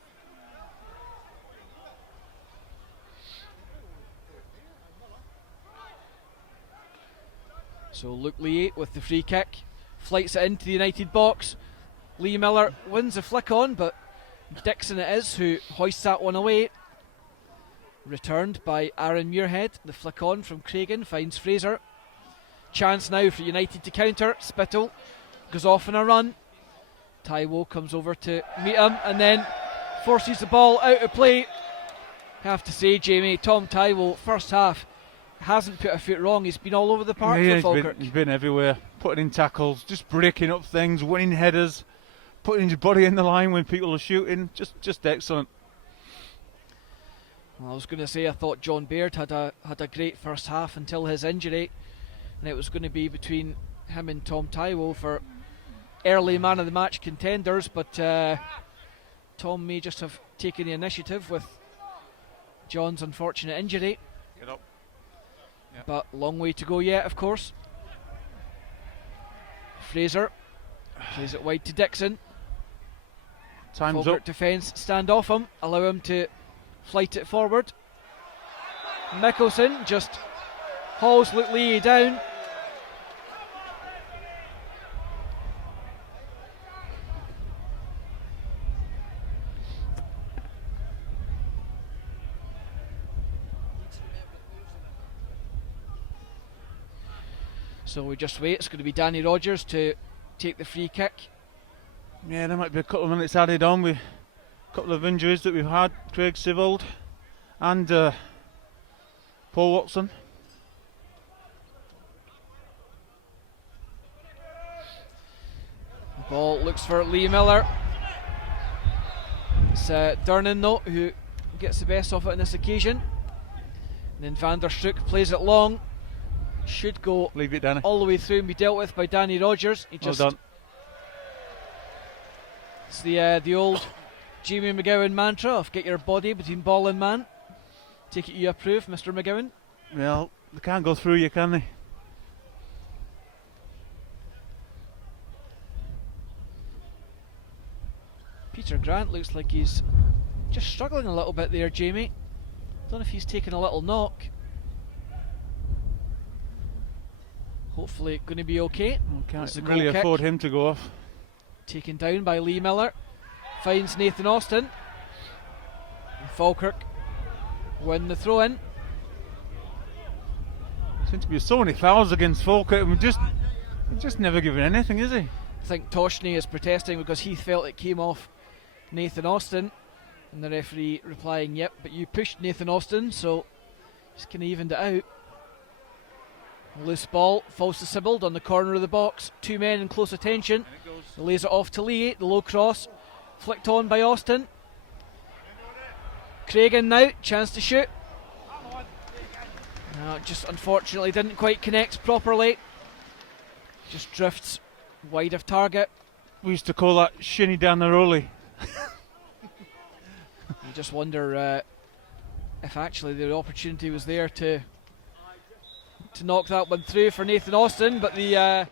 So Luke Lee with the free kick, flights it into the United box. Lee Miller wins the flick on, but Dixon it is who hoists that one away. Returned by Aaron Muirhead. The flick on from Craigen finds Fraser. Chance now for United to counter. Spittle goes off on a run. Taiwo comes over to meet him and then forces the ball out of play. Have to say, Jamie, Tom Taiwo, first half, hasn't put a foot wrong. He's been all over the park for Falkirk. He's been everywhere, putting in tackles, just breaking up things, winning headers, putting his body in the line when people are shooting. Just excellent. Well, I was going to say I thought John Baird had a great first half until his injury, and it was going to be between him and Tom Taiwo for early man of the match contenders, but Tom may just have taken the initiative with John's unfortunate injury. Get up. Yep. But long way to go yet, of course. Fraser plays it wide to Dixon. Time's Falkirk up. defence stand off him, allow him to flight it forward. Mickelson just hauls Luke Lee down. So we just wait. It's going to be Danny Rogers to take the free kick. Yeah, there might be a couple of minutes added on with a couple of injuries that we've had. Craig Sivold and Paul Watson. The ball looks for Lee Miller. It's Durnan though who gets the best of it on this occasion. And then Van der Stroek plays it long. Should go Leave it, Danny. all the way through and be dealt with by Danny Rogers. He just Well done. It's the old Jamie McGowan mantra of get your body between ball and man. Take it you approve, Mr. McGowan. Well, they can't go through you, can they? Peter Grant looks like he's just struggling a little bit there, Jamie. Don't know if he's taken a little knock. Hopefully going to be okay. Can't It's a really goal kick. afford him to go off. Taken down by Lee Miller. Finds Nathan Austin. And Falkirk win the throw in. Seems to be so many fouls against Falkirk. We're just never giving anything, is he? I think Toshney is protesting because he felt it came off Nathan Austin. And the referee replying, yep, but you pushed Nathan Austin, so just kind of evened it out. Loose ball falls to Sibbald on the corner of the box. 2 men in close attention. Lays it off to Lee. The low cross flicked on by Austin. Craigen now, chance to shoot. No, just unfortunately didn't quite connect properly. Just drifts wide of target. We used to call that shinny down the rolly. You just wonder if actually the opportunity was there to knock that one through for Nathan Austin, but the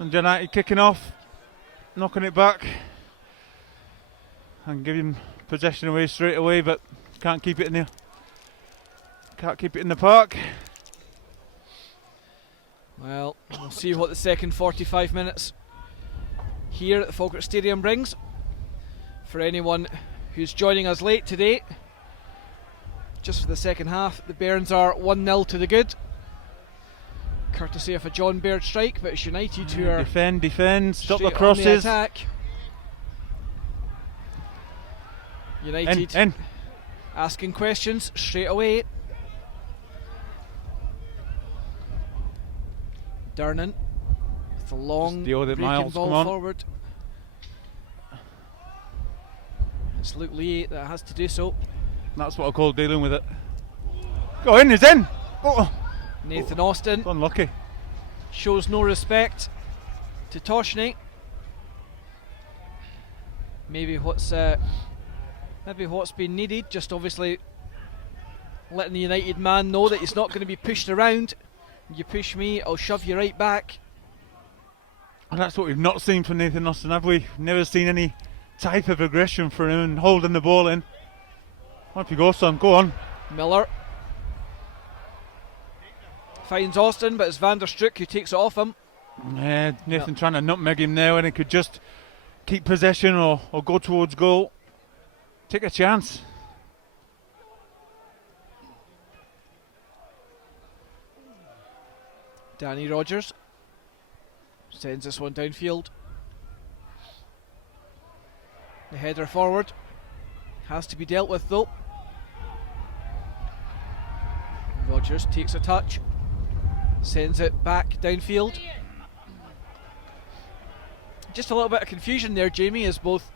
And United kicking off, knocking it back, and giving possession away straight away, but can't keep it in the park. Well, we'll see what the second 45 minutes here at the Falkirk Stadium brings. For anyone who's joining us late today, just for the second half, the Bairns are 1-0 to the good, courtesy of a John Baird strike, but it's United who are defend, stop the straight crosses. on the attack. United In. asking questions straight away. Durnan with a long deal with it, breaking Miles, ball come on. forward. It's Luke Lee that has to do so. That's what I call dealing with it. Go in, he's in! Oh, Nathan Austin unlucky. shows no respect to Toshney. Maybe what's been needed, just obviously letting the United man know that he's not going to be pushed around. You push me, I'll shove you right back. And that's what we've not seen from Nathan Austin, have we? Never seen any type of aggression from him and holding the ball in. Off you go, son, go on. Miller finds Austin, but it's Van der Strook who takes it off him. Yeah, Nathan trying to nutmeg him there when he could just keep possession or go towards goal. Take a chance. Danny Rogers sends this one downfield. The header forward has to be dealt with though. Rogers takes a touch, sends it back downfield. Just a little bit of confusion there, Jamie, as both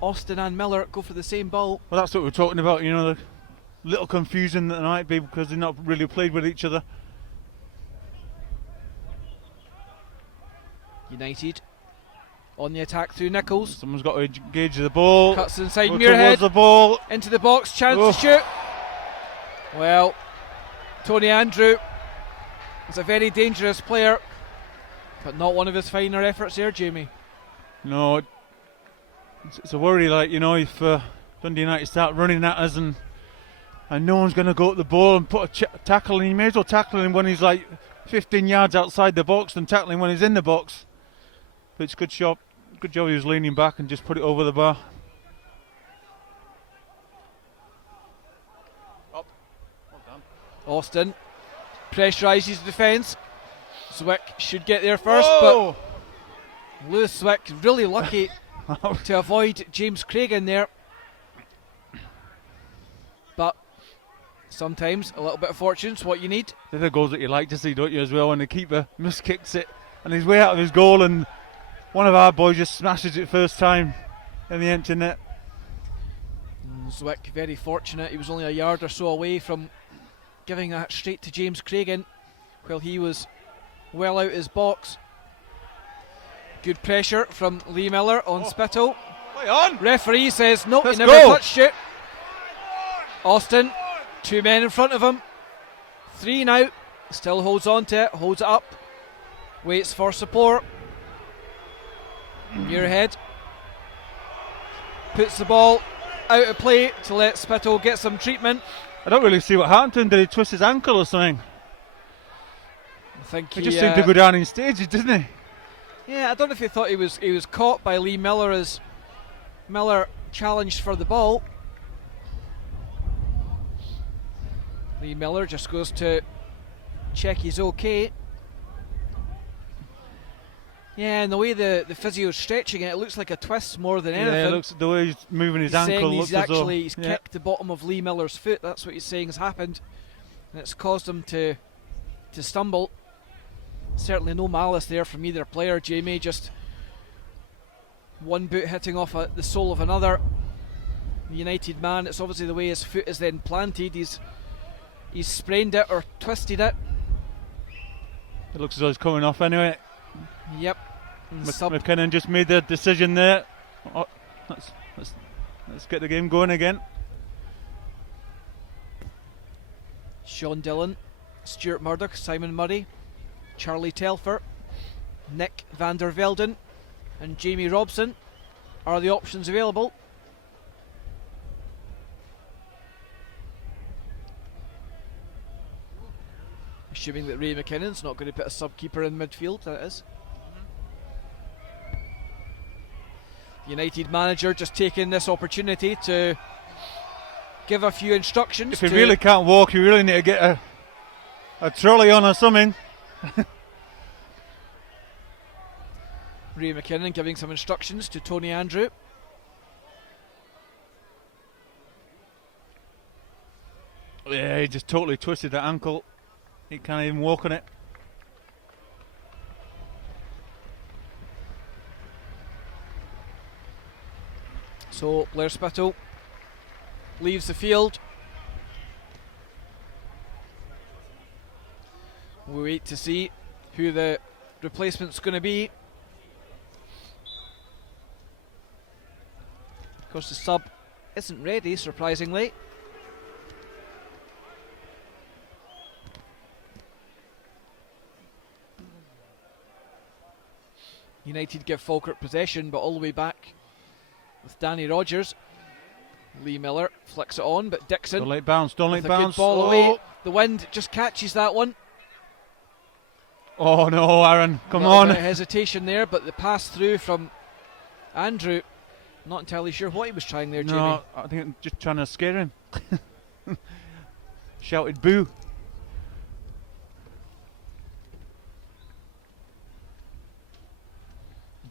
Austin and Miller go for the same ball. Well, that's what we're talking about, you know, the little confusion that there might be because they've not really played with each other. United on the attack through Nichols. Someone's got to engage the ball. Cuts inside Go Muirhead. towards the ball. Into the box, chance to shoot. Well, Tony Andrew is a very dangerous player, but not one of his finer efforts there, Jamie. No, it's a worry, like, you know, if Dundee United start running at us and no one's going to go at the ball and put a tackle, and you may as well tackle him when he's like 15 yards outside the box than tackling when he's in the box. But it's good job he was leaning back and just put it over the bar. Up. Well done. Austin pressurises the defence. Zwick should get there first, Whoa! but Lewis Zwick really lucky to avoid James Craigen there. But sometimes a little bit of fortune's what you need. They're the goals that you like to see, don't you, as well, when the keeper miskicks it and he's way out of his goal and one of our boys just smashes it first time in the empty net. Zwick very fortunate, he was only a yard or so away from giving that straight to James Craigen while he was well out his box. Good pressure from Lee Miller on Spittle. Play on! Referee says no, Let's he never go. touched it. Austin, two men in front of him. Three now, still holds on to it, holds it up, waits for support. Muirhead puts the ball out of play to let Spittle get some treatment. I don't really see what happened to him. Did he twist his ankle or something? I think He just seemed to go down in stages, didn't he? Yeah, I don't know if he thought he was caught by Lee Miller as Miller challenged for the ball. Lee Miller just goes to check he's okay. Yeah, and the way the physio's stretching it, it looks like a twist more than anything. Yeah, it looks, the way he's moving his He's saying ankle he's looks as though he's kicked the bottom of Lee Miller's foot. That's what he's saying has happened, and it's caused him to stumble. Certainly no malice there from either player, Jamie. Just one boot hitting off the sole of another. The United man, it's obviously the way his foot is then planted. He's sprained it or twisted it. It looks as though he's coming off anyway. Yep. McKinnon just made the decision there. Oh, let's get the game going again. Sean Dillon, Stuart Murdoch, Simon Murray, Charlie Telfer, Nick van der Velden and Jamie Robson are the options available. Assuming that Ray McKinnon's not going to put a sub-keeper in midfield, that is. United manager just taking this opportunity to give a few instructions. If you really can't walk, you really need to get a trolley on or something. Ray McKinnon giving some instructions to Tony Andrew. Yeah, he just totally twisted that ankle. He can't even walk on it. So Blair Spittle leaves the field. We'll wait to see who the replacement's going to be. Of course, the sub isn't ready, surprisingly. United give Falkirk possession, but all the way back with Danny Rogers. Lee Miller flicks it on, but Dixon. Don't let it bounce, don't let it bounce. Good ball away. The wind just catches that one. Oh no, Aaron, come on. on. Hesitation there, but the pass through from Andrew. Not entirely sure what he was trying there, Jamie. No, I think I'm just trying to scare him. Shouted boo.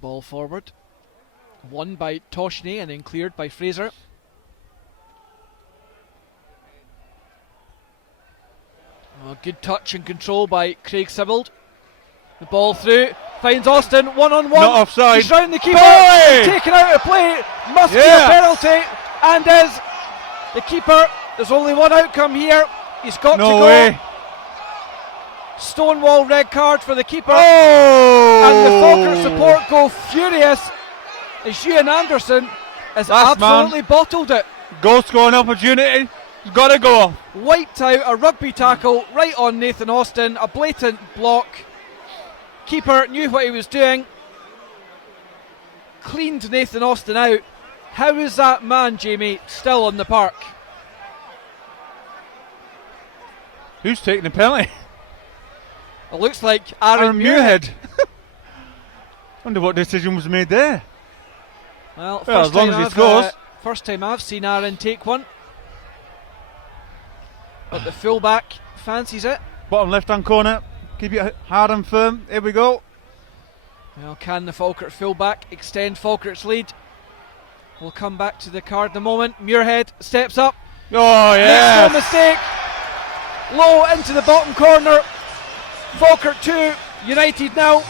Ball forward. Won by Toshney and then cleared by Fraser. Oh, good touch and control by Craig Sibbald. The ball through, finds Austin, one-on-one. Not offside. He's round the keeper, taken out of play. Must be a penalty, and is the keeper. There's only one outcome here. He's got to go. Way. Stonewall red card for the keeper. Oh! And the Falkirk support go furious as Ewan Anderson has absolutely bottled it. Goal scoring opportunity. He's got to go. Wiped out a rugby tackle right on Nathan Austin. A blatant block. Keeper knew what he was doing. Cleaned Nathan Austin out. How is that man, Jamie, still on the park? Who's taking the penalty? It looks like Aaron Muirhead. Wonder what decision was made there. Well, as long as he scores. First time I've seen Aaron take one. But the fullback fancies it. Bottom left hand corner. Keep it hard and firm. Here we go. Well, can the Falkirk fullback extend Falkirk's lead? We'll come back to the card in a moment. Muirhead steps up. Oh, yeah. Makes no mistake. Low into the bottom corner. Falkirk 2, United now.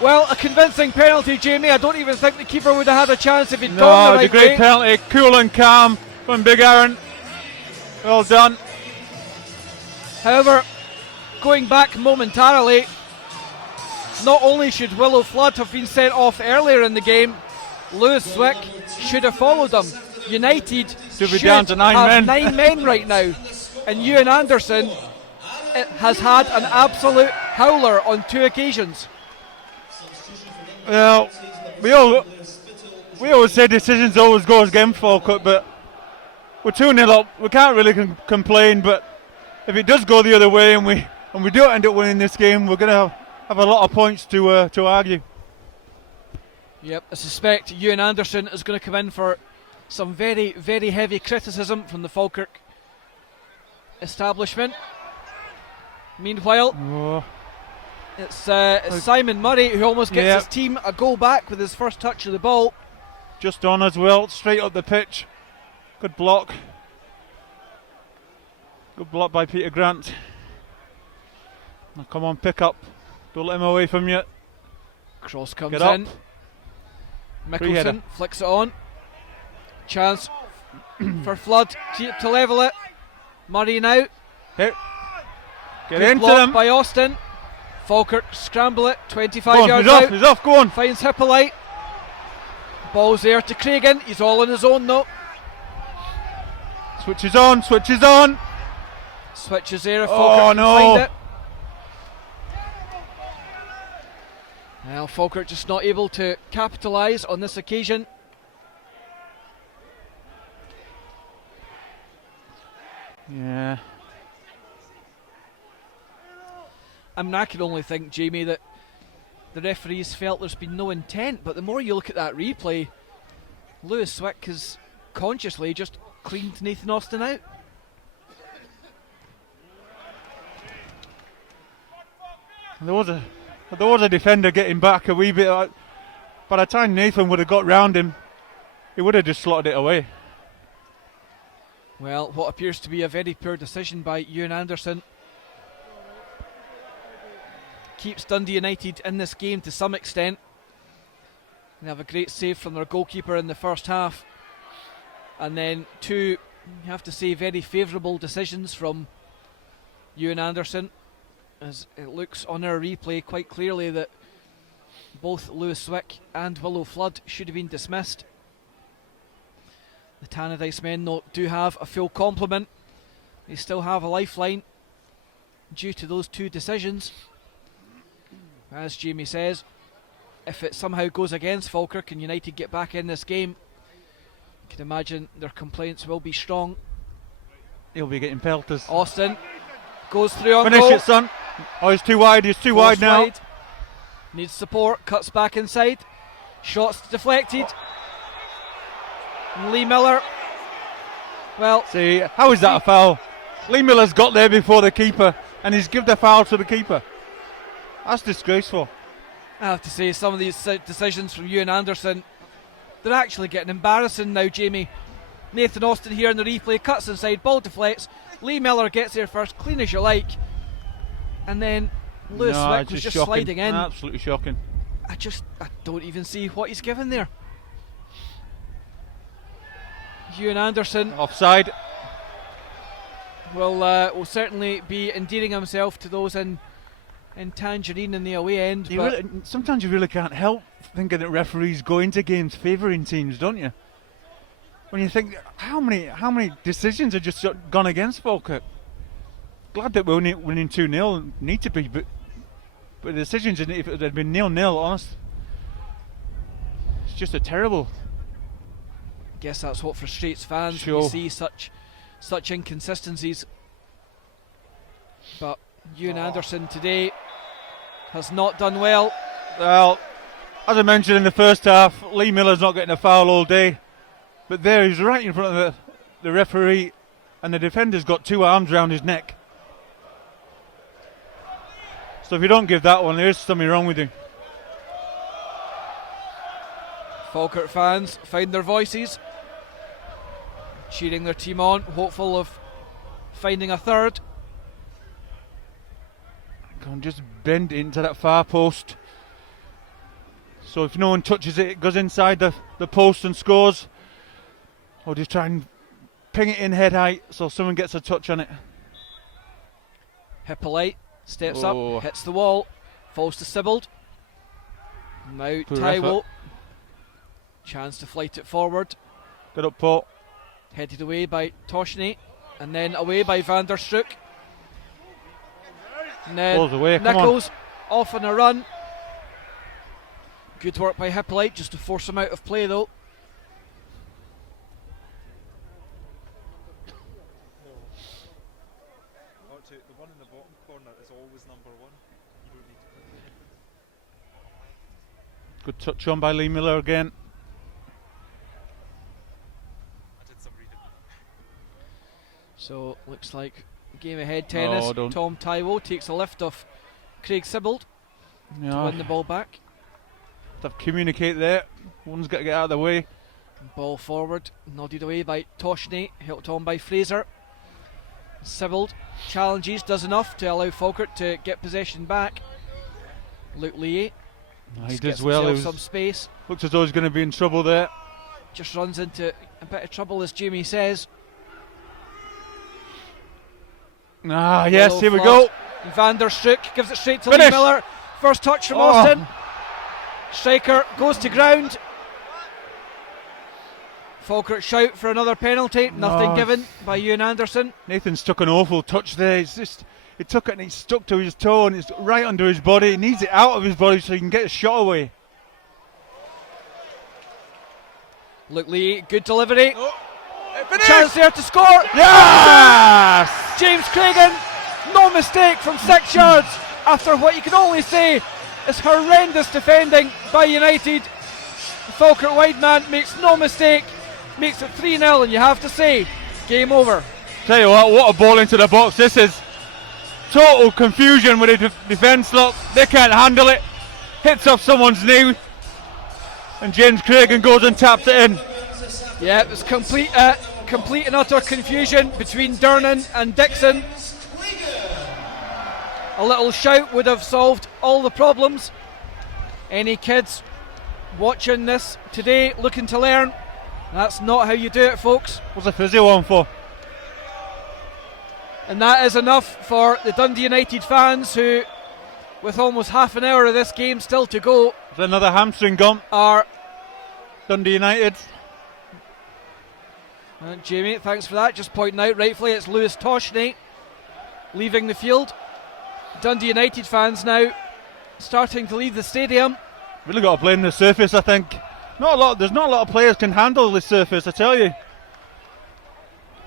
Well, a convincing penalty, Jamie. I don't even think the keeper would have had a chance if he'd gone the right great way. Penalty, cool and calm from Big Aaron. Well done. However, going back momentarily, not only should Willow Flood have been sent off earlier in the game, Lewis Swick should have followed them. United should be down to 9 have men. 9 men right now, and Ewan Anderson has had an absolute howler on 2 occasions. Well, we always say decisions always go against Falkirk, but we're 2-0 up. We can't really complain, but if it does go the other way and we do end up winning this game, we're going to have a lot of points to argue. Yep, I suspect Ewan Anderson is going to come in for some very, very heavy criticism from the Falkirk establishment. Meanwhile, it's Simon Murray who almost gets his team a goal back with his first touch of the ball. Just on as well, straight up the pitch. Good block. Good block by Peter Grant. Now come on, pick up. Don't let him away from you. Cross comes Get up. in. Mickelson flicks it on. Chance for Flood to level it. Murray now. Here. Get Good into block them. by Austin. Falkirk scramble it. 25 yards he's out. off, he's off, go on. Finds Hippolyte. Ball's there to Craigen. He's all on his own though. Switches on, switches on. Switches there if Falkirk can no. find it. Well, Falkirk just not able to capitalise on this occasion. Yeah. I mean, I can only think, Jamie, that the referees felt there's been no intent, but the more you look at that replay, Lewis Swick has consciously just cleaned Nathan Austin out. There was a defender getting back a wee bit. By the time Nathan would have got round him, he would have just slotted it away. Well, what appears to be a very poor decision by Ewan Anderson keeps Dundee United in this game to some extent. They have a great save from their goalkeeper in the first half, and then two, you have to say, very favourable decisions from Ewan Anderson, as it looks on our replay quite clearly that both Lewis Swick and Willow Flood should have been dismissed. The Tannadice men do have a full complement. They still have a lifeline due to those two decisions. As Jamie says, if it somehow goes against Falkirk and United get back in this game, you can imagine their complaints will be strong. He'll be getting pelters. Austin goes through on Finish goal. it, son. Oh, he's too wide. He's too wide now. Needs support. Cuts back inside. Shots deflected. And Lee Miller. Well, see, how is that a foul? Lee Miller's got there before the keeper, and he's given the foul to the keeper. That's disgraceful. I have to say, some of these decisions from Ewan Anderson, they're actually getting embarrassing now, Jamie. Nathan Austin here in the replay, cuts inside, ball deflects. Lee Miller gets there first, clean as you like. And then Lewis Swick was just shocking. sliding in. Absolutely shocking. I don't even see what he's given there. Ewan Anderson Offside. will certainly be endearing himself to those in Tangerine in the away end. Sometimes you really can't help thinking that referees go into games favouring teams, don't you? When you think how many decisions have just gone against Falkirk. Glad that we're winning 2-0, need to be, but the decisions, if it had been 0-0, honest, it's just a terrible. Guess that's what frustrates fans Sure. when you see such inconsistencies. But Ewan Anderson today has not done well. Well, as I mentioned in the first half, Lee Miller's not getting a foul all day, but there he's right in front of the referee, and the defender's got two arms round his neck. So if you don't give that one, there's something wrong with you. Falkirk fans find their voices, cheering their team on, hopeful of finding a third. Come on, just bend it into that far post. So if no one touches it, it goes inside the post and scores. Or just try and ping it in head height so someone gets a touch on it. Hippolyte steps up, hits the wall, falls to Sibbald. Now Poor Taiwo. effort. Chance to flight it forward. Good up, Paul. Headed away by Toshney, and then away by Van der Stroek. And then Balls away, come Nichols off on a run. Good work by Hippolyte just to force him out of play though. The one in the bottom corner is always number one. You don't need to. Good touch on by Lee Miller again. I did some reading. So looks like game ahead tennis. don't. Tom Taiwo takes a lift off Craig Sibbald to win the ball back. Have to communicate there. One's got to get out of the way. Ball forward, nodded away by Toshney, helped on by Fraser. Sibbald challenges, does enough to allow Falkirk to get possession back. Luke Lee He gets does well. himself some space. Looks as though he's going to be in trouble there. Just runs into a bit of trouble, as Jamie says. Yes, here we Flood. go. Van der Stroek gives it straight to Finish. Lee Miller. First touch from Austin. Striker goes to ground. Falkirk shout for another penalty. Nothing given by Ewan Anderson. Nathan's took an awful touch there. He's He took it and he stuck to his toe and it's right under his body. He needs it out of his body so he can get a shot away. Luke Lee, good delivery. Oh, Chance there to score. yes! James Craigen, no mistake from 6 yards after what you can only say is horrendous defending by United. The Falkirk wide man makes no mistake, makes it 3-0, and you have to say, game over. Tell you what a ball into the box this is. Total confusion with the defence, look, they can't handle it. Hits off someone's knee, and James Craigen goes and taps it in. Yeah, it was complete and utter confusion between Durnan and Dixon. A little shout would have solved all the problems. Any kids watching this today looking to learn, that's not how you do it, folks. What's the physio on for? And that is enough for the Dundee United fans who, with almost half an hour of this game still to go, There's another hamstring gone. are... Dundee United. Jamie, thanks for that. Just pointing out, rightfully, it's Lewis Toshney leaving the field. Dundee United fans now starting to leave the stadium. Really got to blame the surface, I think. There's not a lot of players can handle this surface, I tell you.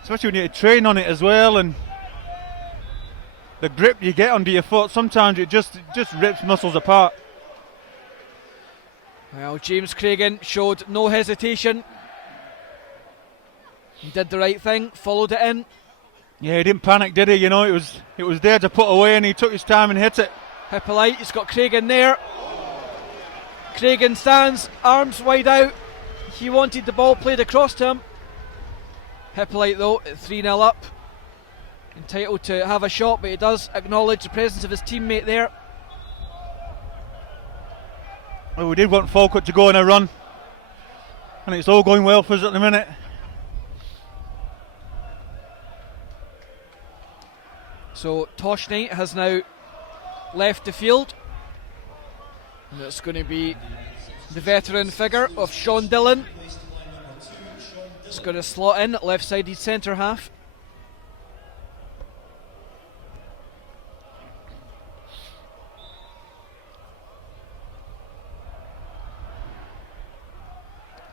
Especially when you train on it as well, and the grip you get under your foot, sometimes it just rips muscles apart. Well, James Craigen showed no hesitation. He did the right thing, followed it in. Yeah, he didn't panic, did he? You know, it was there to put away, and he took his time and hit it. Hippolyte, he's got Craigen there. Craigen stands, arms wide out. He wanted the ball played across to him. Hippolyte, though, at 3-0 up. Entitled to have a shot, but he does acknowledge the presence of his teammate there. Well, we did want Falkirk to go on a run, and it's all going well for us at the minute. So Toshney has now left the field, and it's going to be the veteran figure of Sean Dillon. It's going to slot in at left-sided centre half.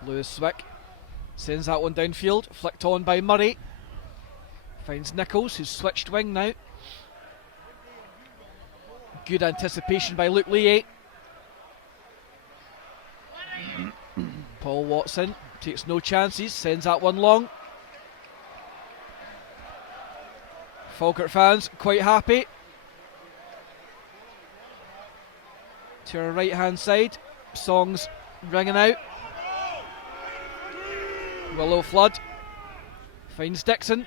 Lewis Swick sends that one downfield, flicked on by Murray. Finds Nichols, who's switched wing now. Good anticipation by Luke Lee. Paul Watson takes no chances, sends that one long. Falkirk fans quite happy. To our right hand side, songs ringing out. Willow Flood finds Dixon.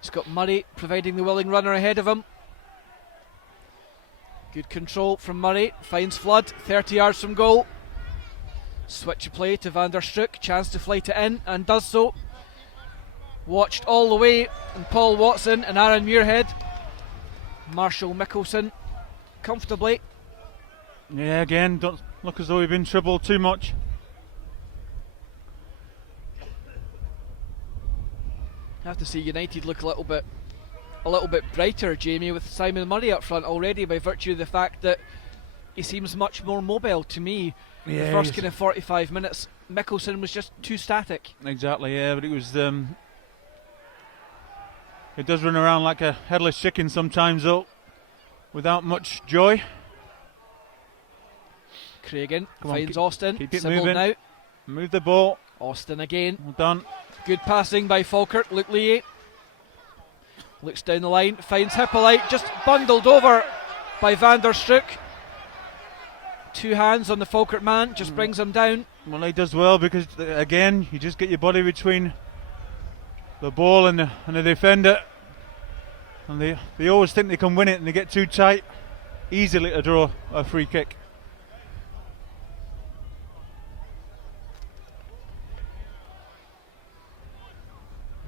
He's got Murray providing the willing runner ahead of him. Good control from Murray. Finds Flood 30 yards from goal. Switch of play to Van der Strook. Chance to flight it in, and does so. Watched all the way, and Paul Watson and Aaron Muirhead. Marshall Mickelson comfortably. Yeah, again, don't look as though we've been troubled too much. I have to say United look a little bit brighter, Jamie, with Simon Murray up front already, by virtue of the fact that he seems much more mobile to me. Yeah, the first kind of 45 minutes, Mickelson was just too static. Exactly, yeah, but it was it does run around like a headless chicken sometimes, though, without much joy. Craigen Come on, finds Austin. keep it Sybil moving. now. Move the ball. Austin again. Well done. Good passing by Falkirk. Luke Lee looks down the line, finds Hippolyte, just bundled over by Van der Strook. Two hands on the Falkirk man, just brings him down. Well, he does well because, again, you just get your body between the ball and the defender, and they always think they can win it, and they get too tight, easily to draw a free kick.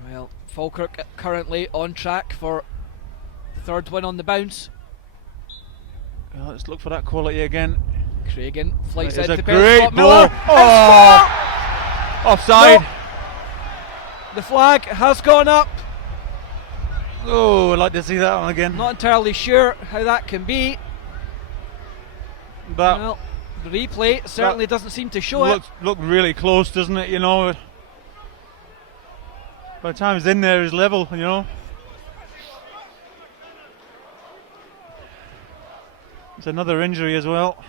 Well, Falkirk currently on track for the third win on the bounce. Well, let's look for that quality again. Craigen flights That is out a to great Scott ball. Miller. Oh, offside. No. The flag has gone up. Oh, I'd like to see that one again. Not entirely sure how that can be. But Well, the replay certainly doesn't seem to show it. looked really close, doesn't it? You know, by the time he's in there, he's level. You know, it's another injury as well.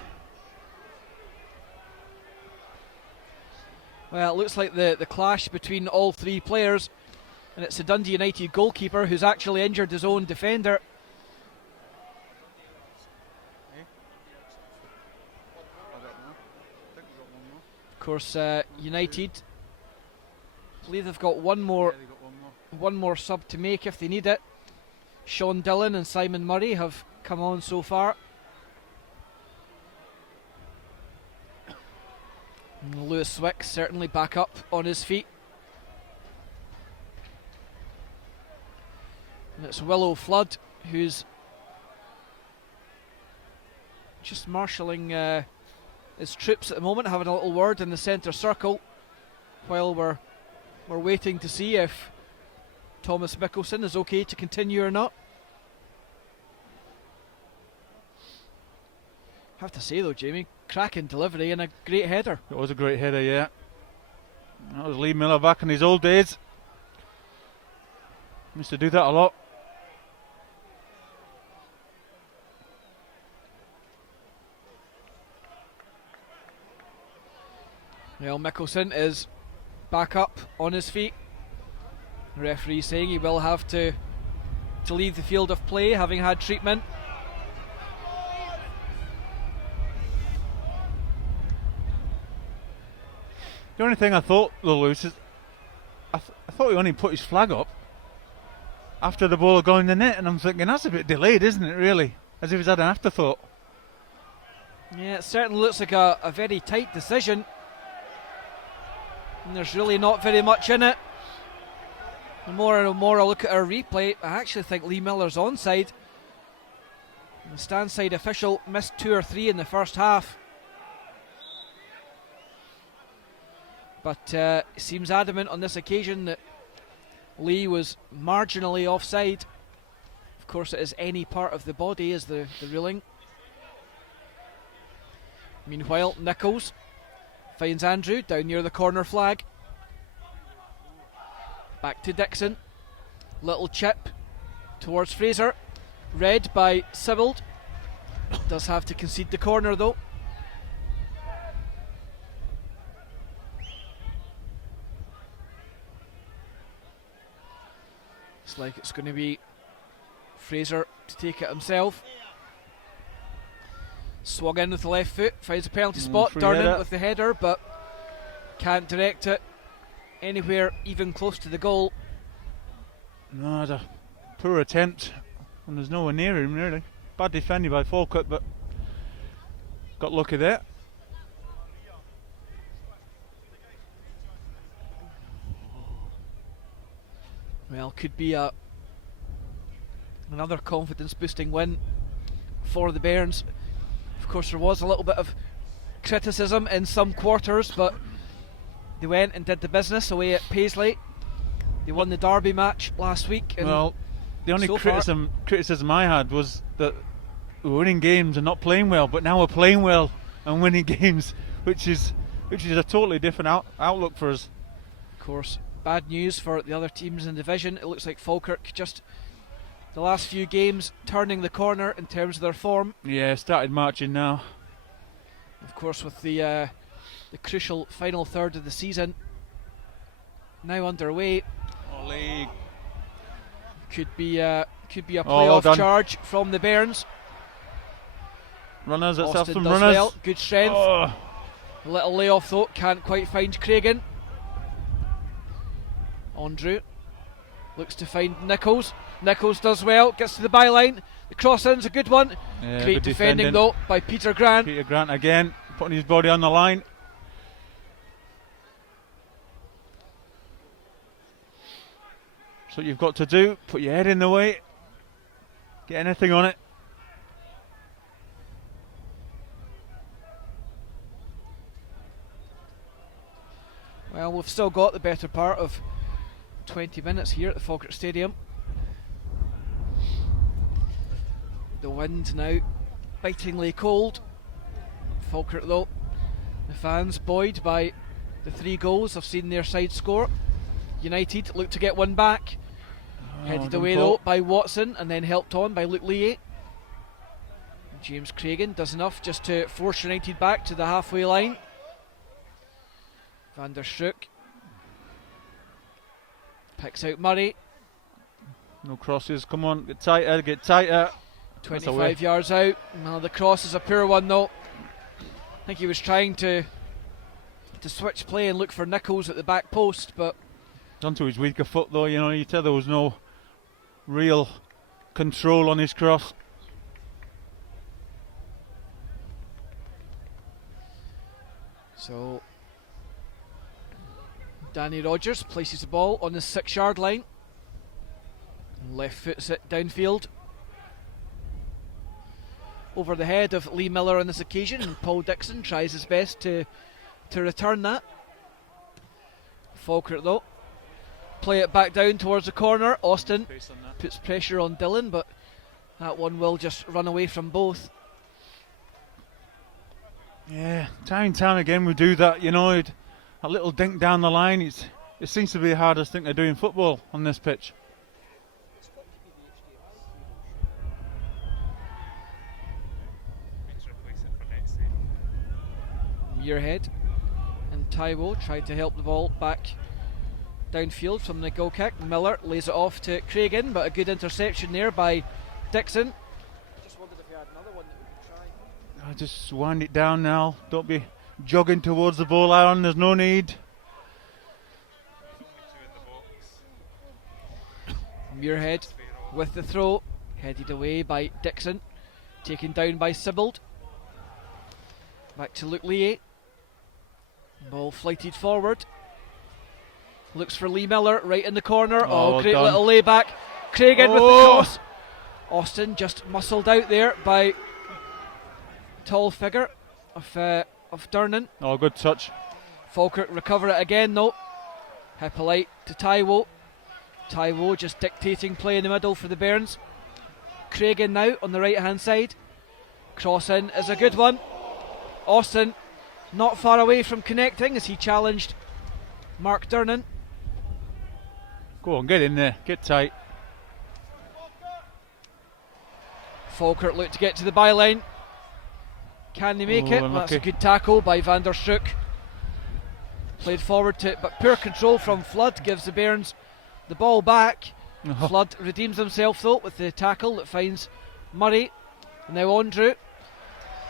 Well, it looks like the clash between all three players, and it's the Dundee United goalkeeper who's actually injured his own defender. Of course, United, I believe they've got one more sub to make if they need it. Sean Dillon and Simon Murray have come on so far. And Lewis Swick certainly back up on his feet. And it's Willow Flood who's just marshalling his troops at the moment, having a little word in the centre circle while we're waiting to see if Thomas Mickelson is okay to continue or not. I have to say though, Jamie, cracking delivery and a great header. It was a great header, yeah. That was Lee Miller back in his old days. Used to do that a lot. Well, Mickelson is back up on his feet. The referee saying he will have to leave the field of play, having had treatment. The only thing I thought, though, Lewis, is I thought he only put his flag up after the ball had gone in the net, and I'm thinking that's a bit delayed, isn't it, really? As if he's had an afterthought. Yeah, it certainly looks like a very tight decision. And there's really not very much in it. The more and more I look at our replay, I actually think Lee Miller's onside. The stand side official missed 2 or 3 in the first half. But seems adamant on this occasion that Lee was marginally offside. Of course, it is any part of the body is the ruling. Meanwhile, Nichols finds Andrew down near the corner flag. Back to Dixon. Little chip towards Fraser. Read by Sibbald. Does have to concede the corner though. It's like it's going to be Fraser to take it himself. Swung in with the left foot, finds a penalty spot. Durnan with the header, but can't direct it anywhere even close to the goal. No, it's a poor attempt, and there's nowhere near him really. Bad defending by Falkirk, but got lucky there. Well, could be another confidence boosting win for the Bairns. Of course, there was a little bit of criticism in some quarters, but they went and did the business away at Paisley. They won the Derby match last week. And well, the only so criticism I had was that we're winning games and not playing well, but now we're playing well and winning games, which is a totally different outlook for us. Of course, bad news for the other teams in the division. It looks like Falkirk just the last few games turning the corner in terms of their form. Yeah, started marching now. Of course, with the crucial final third of the season now underway, League could be a playoff charge from the Bairns. Runners, let's have Austin some does runners. well, good strength. A little layoff though, can't quite find Craigen. Andrew looks to find Nichols. Nichols does well, gets to the byline. The cross in's a good one. Yeah, great good defending though by Peter Grant. Peter Grant again, putting his body on the line. That's what you've got to do. Put your head in the way. Get anything on it. Well, we've still got the better part of 20 minutes here at the Falkirk Stadium. wind now bitingly cold. Falkirk though, the fans buoyed by the 3 goals have seen their side score. United look to get one back. Headed away though by Watson and then helped on by Luke Lee. James Craigen does enough just to force United back to the halfway line. Van der Stroek picks out Murray. No crosses, come on, get tighter, get tighter. 25 yards out. Well, the cross is a poor one though. I think he was trying to switch play and look for Nichols at the back post, but Onto his weaker foot though, you know, you tell there was no real control on his cross. So Danny Rogers places the ball on the 6-yard line. Left foots it downfield. Over the head of Lee Miller on this occasion, and Paul Dixon tries his best to return that. Falkirk though play it back down towards the corner. Austin puts pressure on Dillon, but that one will just run away from both. Yeah, time and time again we do that, you know, a little dink down the line. It seems to be the hardest thing to do in football on this pitch. Muirhead and Taiwo tried to help the ball back downfield from the goal kick. Miller lays it off to Craigen, but a good interception there by Dixon. Just wondered if he had another one that we could try. Just wind it down now. Don't be jogging towards the ball, Aaron. There's no need. Muirhead with the throw, headed away by Dixon, taken down by Sibbald. Back to Luke Lee. Ball flighted forward. Looks for Lee Miller right in the corner. Well Great done. little layback. Craigen with the cross. Austin just muscled out there by tall figure of Durnan. Oh, good touch. Falkirk recover it again though. Hippolyte to Taiwo. Taiwo just dictating play in the middle for the Bairns. Craigen now on the right hand side. Cross in is a good one. Austin not far away from connecting as he challenged Mark Durnan. Go on, get in there, get tight. Falkirk look to get to the byline. Can they make it? Unlucky. That's a good tackle by Van der Stroek. Played forward to it, but poor control from Flood gives the Bairns the ball back. Flood redeems himself though with the tackle that finds Murray. And now Andrew.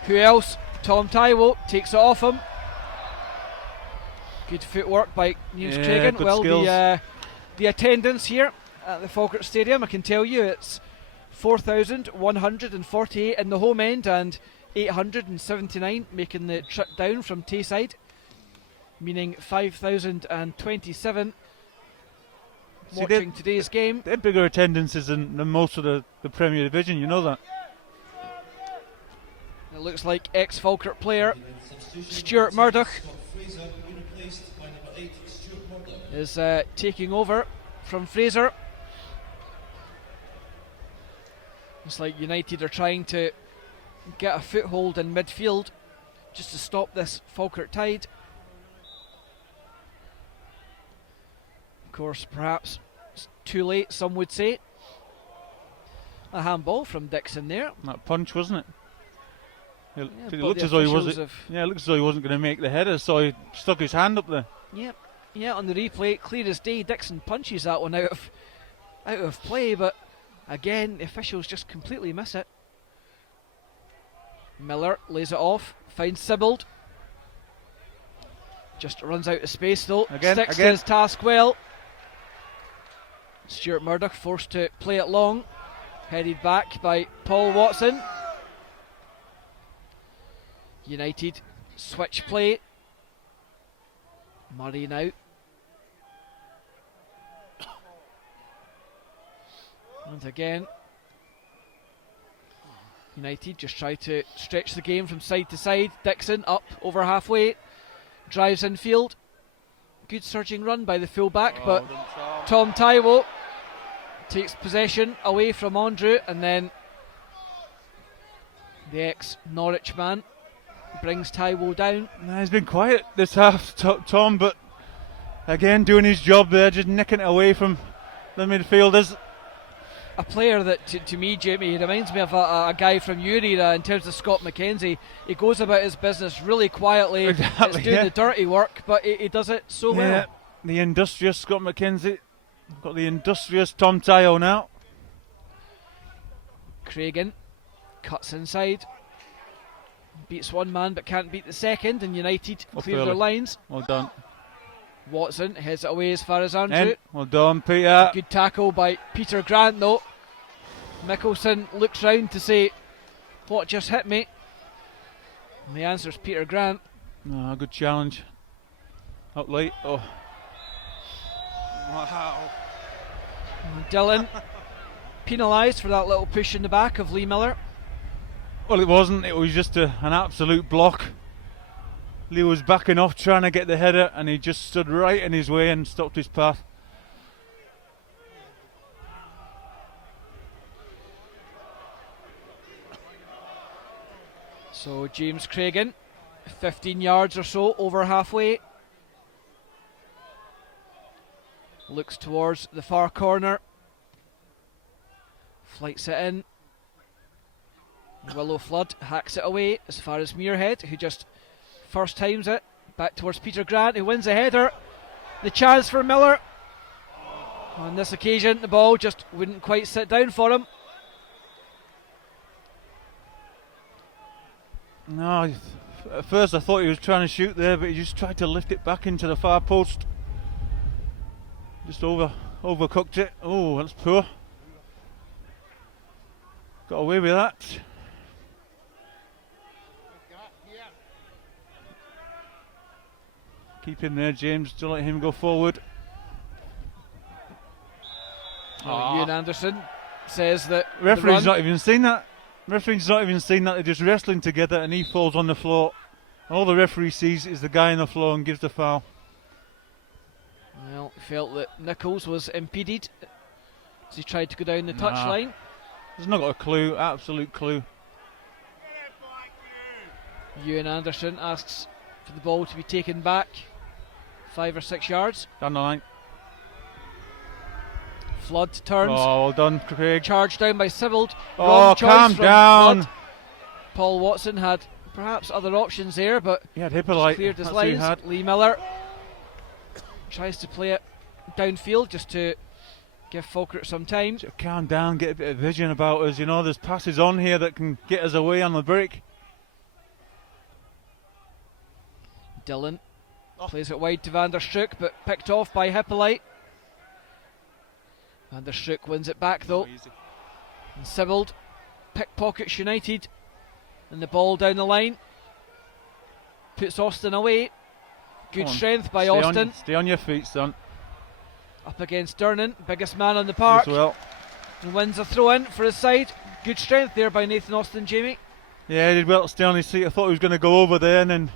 Who else? Tom Taiwo takes it off him. Good footwork by Niels Craigen. good Well, skills. the attendance here at the Falkirk Stadium, I can tell you it's 4,148 in the home end and 879 making the trip down from Tayside, meaning 5,027 watching today's game. They're bigger attendances than most of the Premier Division, you know that. It looks like ex-Falkirk player Stuart Murdoch is taking over from Fraser. Looks like United are trying to get a foothold in midfield just to stop this Falkirk tide. Of course, perhaps it's too late, some would say. A handball from Dixon there. That punch, wasn't it? It but looked the as though he officials wasn't. Yeah, it looked as though he wasn't going to make the header, so he stuck his hand up there. Yep. Yeah, on the replay, clear as day, Dixon punches that one out of play, but again, the officials just completely miss it. Miller lays it off, finds Sibbald. Just runs out of space though. Sticks to his task well. Stuart Murdoch forced to play it long. Headed back by Paul Watson. United switch play. Murray now. And again, United just try to stretch the game from side to side. Dixon up over halfway, drives infield. Good surging run by the fullback, but Tom Taiwo takes possession away from Andrew and then the ex-Norwich man, brings Taiwo down. Nah, he's been quiet this half, Tom, but again doing his job there, just nicking it away from the midfielders. A player that, to me, Jamie, reminds me of a guy from your era in terms of Scott McKenzie. He goes about his business really quietly. Exactly, It's doing the dirty work, but he does it so well. The industrious Scott McKenzie. Got the industrious Tom Taiwo now. Craigen cuts inside. Beats one man but can't beat the second, and United clear their lines. Well done. Watson heads it away as far as Andrew. In. Well done, Peter. Good tackle by Peter Grant though. Mickelson looks round to say, what just hit me? And the answer's Peter Grant. Oh, good challenge. Up late. Oh. Wow. Dylan penalised for that little push in the back of Lee Miller. Well, it wasn't. It was just an absolute block. Lee was backing off trying to get the header and he just stood right in his way and stopped his path. So James Craigen, 15 yards or so over halfway. Looks towards the far corner. Flights it in. Willow Flood hacks it away as far as Muirhead, who just first times it. Back towards Peter Grant, who wins the header. The chance for Miller. On this occasion, the ball just wouldn't quite sit down for him. No, at first I thought he was trying to shoot there, but he just tried to lift it back into the far post. Just overcooked it. Oh, that's poor. Got away with that. Keep him there, James. Don't let him go forward. Ewan Anderson says that Referee's not even seen that. Referee's not even seen that. They're just wrestling together and he falls on the floor. And all the referee sees is the guy on the floor and gives the foul. Well, felt that Nichols was impeded as he tried to go down the touchline. He's not got a clue, absolute clue. Ewan Anderson asks for the ball to be taken back 5 or 6 yards. Down the line. Flood turns. Oh, well done, Craig. Charged down by Sibbald. Oh, calm down. Flood. Paul Watson had perhaps other options there, but he had Hippolyte. Cleared his lines. Lee Miller tries to play it downfield just to give Falkirk some time. So calm down, get a bit of vision about us. You know, there's passes on here that can get us away on the break. Dylan plays it wide to Van der Stroek, but picked off by Hippolyte. Van der Stroek wins it back though. And Sibbald pickpockets United. And the ball down the line. Puts Austin away. Good strength by Austin. Stay on your feet, son. Up against Durnan, biggest man on the park. As well. And wins a throw in for his side. Good strength there by Nathan Austin, Jamie. Yeah, he did well to stay on his feet. I thought he was going to go over there and then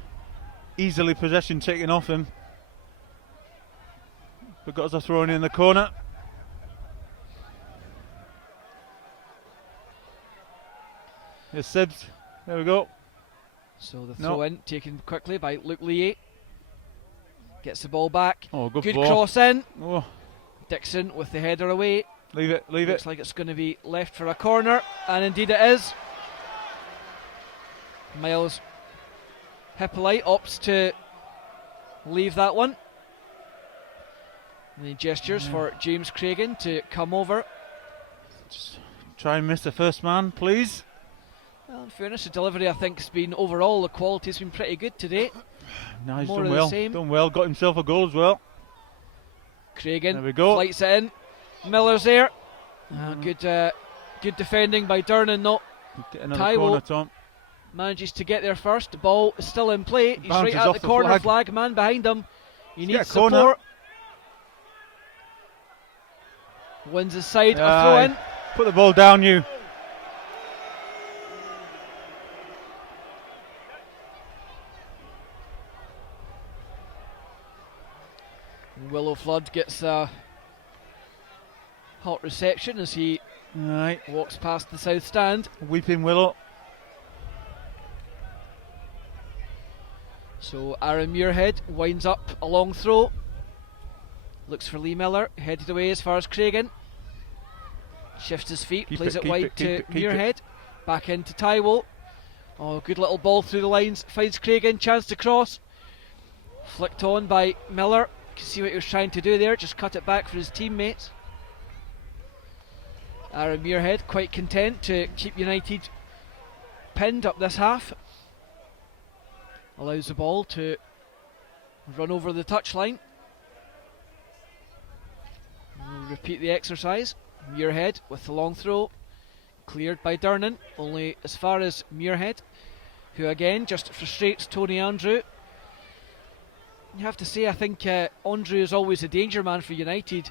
easily possession taken off him. But got us a throw in the corner. Here's Sibbs. There we go. So the throw in taken quickly by Luke Lee. Gets the ball back. Oh, good Good ball. cross in. Oh. Dixon with the header away. Leave it. Looks like it's going to be left for a corner, and indeed it is. Miles Hippolyte opts to leave that one. And he gestures for James Craigen to come over. Just try and miss the first man, please. Well, in fairness, the delivery I think has been overall, the quality's been pretty good today. No, he's More done of the well. same. Done well. Got himself a goal as well. Craigen There we go. flights it in. Miller's there. Good defending by Durnan. No, Get another Taiwo corner, Tom. manages to get there first. The ball is still in play. He's Bounces right at off the the corner flag. flag. Man behind him. He Get needs a corner. support. Wins his side. A throw Aye. in. Put the ball down, you. Willow Flood gets a hot reception as he Right. walks past the south stand. Weeping Willow. So Aaron Muirhead winds up a long throw. Looks for Lee Miller, headed away as far as Craigen. Shifts his feet, plays it wide to Muirhead. Back into Taiwo. Oh, good little ball through the lines. Finds Craigen, chance to cross. Flicked on by Miller. You can see what he was trying to do there, just cut it back for his teammates. Aaron Muirhead quite content to keep United pinned up this half. Allows the ball to run over the touchline. We'll repeat the exercise. Muirhead with the long throw. Cleared by Durnan, only as far as Muirhead, who again just frustrates Tony Andrew. You have to say, I think Andrew is always a danger man for United,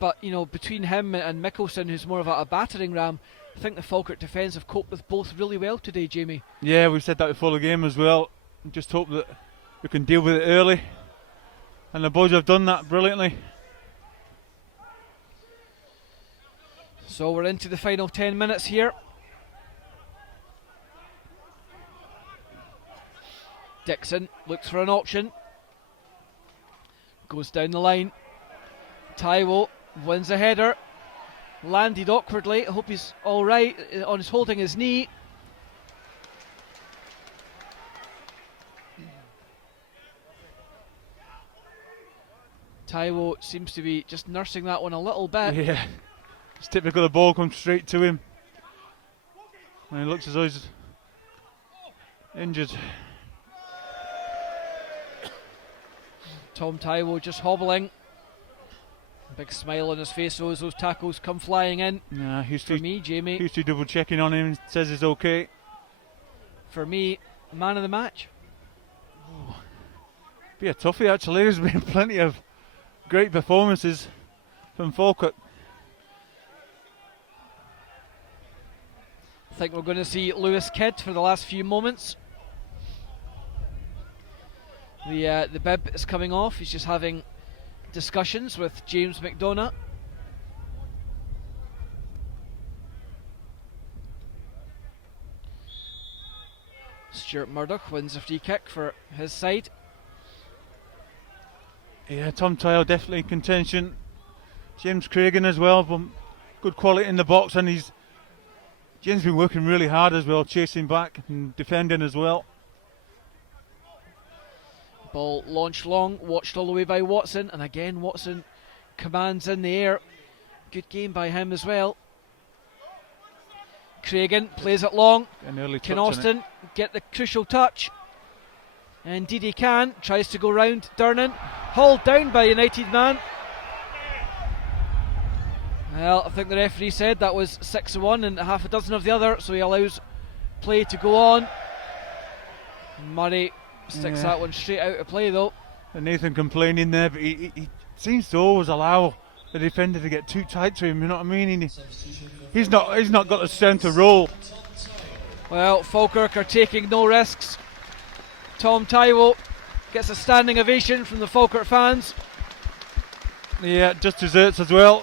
but you know, between him and Mickelson, who's more of a battering ram, I think the Falkirk defence have coped with both really well today, Jamie. Yeah, we said that before the game as well. Just hope that we can deal with it early, and the boys have done that brilliantly. So we're into the final 10 minutes here. Dixon looks for an option. Goes down the line. Taiwo wins a header. Landed awkwardly. I hope he's alright. He's holding his knee. Taiwo seems to be just nursing that one a little bit. Yeah. It's typical, the ball comes straight to him. And he looks as though he's injured. Tom Taiwo just hobbling. Big smile on his face as those tackles come flying in. Yeah, for me, Jamie. Houston double checking on him, says he's okay. For me, man of the match. Be a toughie actually. There's been plenty of great performances from Falkirk. I think we're going to see Lewis Kidd for the last few moments. The bib is coming off. He's just having discussions with James McDonough. Stuart Murdoch wins a free kick for his side. Yeah, Tom Tyle definitely in contention. James Craigen as well, but good quality in the box, and James been working really hard as well, chasing back and defending as well. Ball launched long, watched all the way by Watson, and again Watson commands in the air. Good game by him as well. Craigen plays it long. Can Austin get the crucial touch? Indeed he can. Tries to go round Durnan. Hauled down by United man. Well, I think the referee said that was 6-1 and half a dozen of the other, so he allows play to go on. Murray sticks that one straight out of play though. And Nathan complaining there, but he seems to always allow the defender to get too tight to him, you know what I mean? He's not got the strength to roll. Well, Falkirk are taking no risks. Tom Taiwo gets a standing ovation from the Falkirk fans. Yeah, just desserts as well.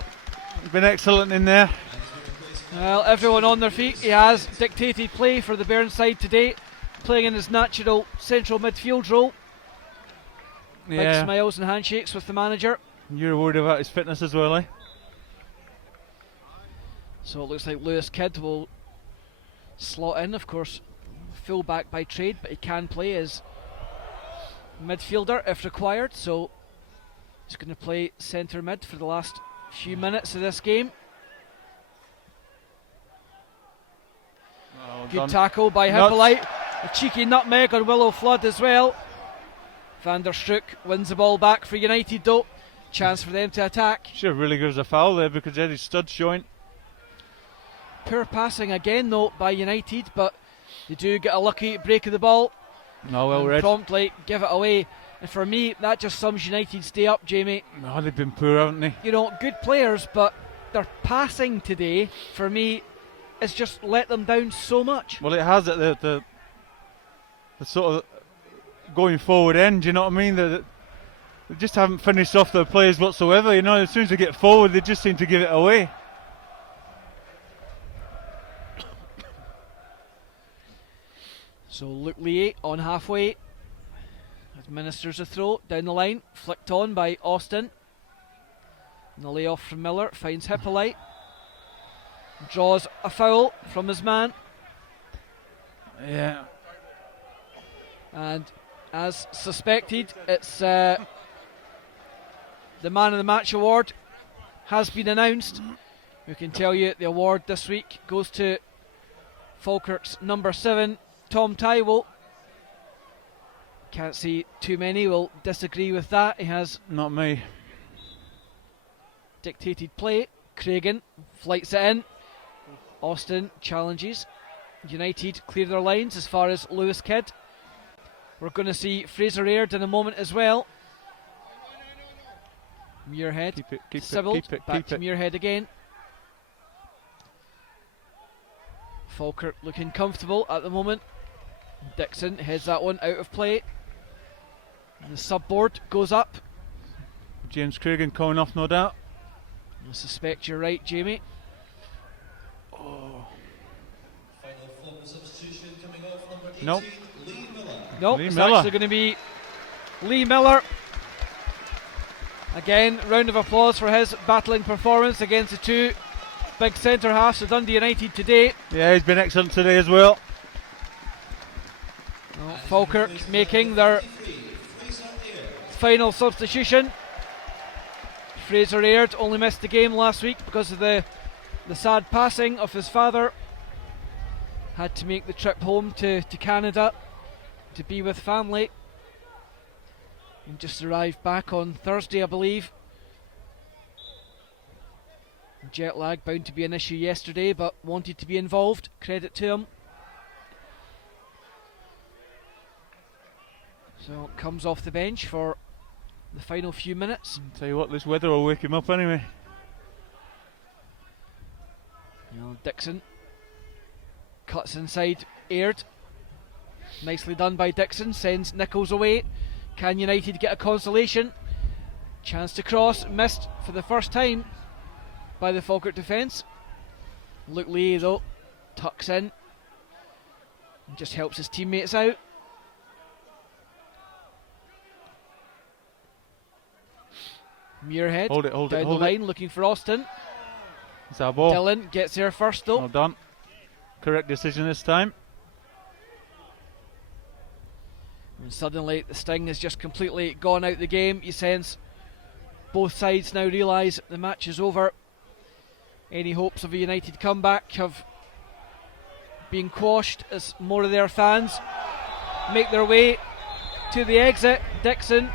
Been excellent in there. Well, everyone on their feet. He has dictated play for the Baird side today, playing in his natural central midfield role. Yeah. Big smiles and handshakes with the manager. You're worried about his fitness as well, eh? So it looks like Lewis Kidd will slot in, of course, full back by trade, but he can play as midfielder if required, so he's going to play centre mid for the last few minutes of this game. Good tackle by Hippolyte. A cheeky nutmeg on Willow Flood as well. Van der Stroek wins the ball back for United though. Chance for them to attack. Should really give us a foul there because they had his studs showing. Poor passing again though by United, but they do get a lucky break of the ball. No, well read. Promptly give it away. And for me, that just sums United's day up, Jamie. No, they've been poor, haven't they? You know, good players, but their passing today, for me, has just let them down so much. Well, it has at the sort of going forward end, you know what I mean? They just haven't finished off their players whatsoever, you know. As soon as they get forward, they just seem to give it away. So Luke Lee on halfway. Administers a throw down the line, flicked on by Austin. And the layoff from Miller finds Hippolyte. Draws a foul from his man. Yeah. And as suspected, it's the Man of the Match award has been announced. We can tell you the award this week goes to Falkirk's number 7, Tom Tywell. Can't see too many will disagree with that. He has Not me. dictated play. Craigen flights it in. Austin challenges. United clear their lines as far as Lewis Kidd. We're going to see Fraser Aird in a moment as well. Muirhead Keep Sybil, it, back keep to it. Muirhead again. Falkirk looking comfortable at the moment. Dixon heads that one out of play. And the subboard goes up. James Craigen coming off, no doubt. I suspect you're right, Jamie. Oh. Final flip substitution coming off number 18, Nope. Lee Miller. Nope, Lee it's Miller. actually going to be Lee Miller. Again, round of applause for his battling performance against the two big centre halves of Dundee United today. Yeah, he's been excellent today as well. Well, Falkirk making their final substitution. Fraser Aird only missed the game last week because of the sad passing of his father. Had to make the trip home to Canada to be with family. And just arrived back on Thursday, I believe. Jet lag bound to be an issue yesterday, but wanted to be involved. Credit to him. So comes off the bench for the final few minutes. Tell you what, this weather will wake him up anyway. Dixon cuts inside Aird. Nicely done by Dixon, sends Nichols away. Can United get a consolation? Chance to cross, missed for the first time by the Falkirk defence. Luke Lee though tucks in and just helps his teammates out. Muirhead Hold it, hold down it, hold the it. line looking for Austin. It's our ball. Dillon gets there first though. Well done. Correct decision this time. And suddenly the sting has just completely gone out the game. You sense both sides now realise the match is over. Any hopes of a United comeback have been quashed as more of their fans make their way to the exit. Dixon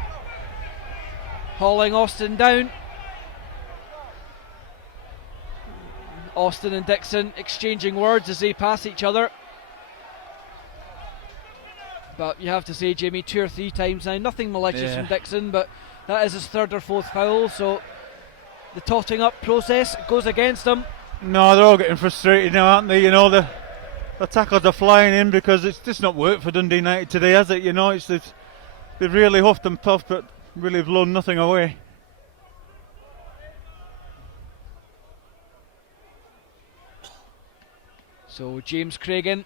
hauling Austin down. Austin and Dixon exchanging words as they pass each other. But you have to say, Jamie, 2 or 3 times now, nothing malicious from Dixon, but that is his 3rd or 4th foul, so the totting up process goes against him. No, they're all getting frustrated now, aren't they? You know, the tackles are flying in because it's just not worked for Dundee United today, has it? You know, they've really huffed and puffed, but really blown nothing away. So James Craigen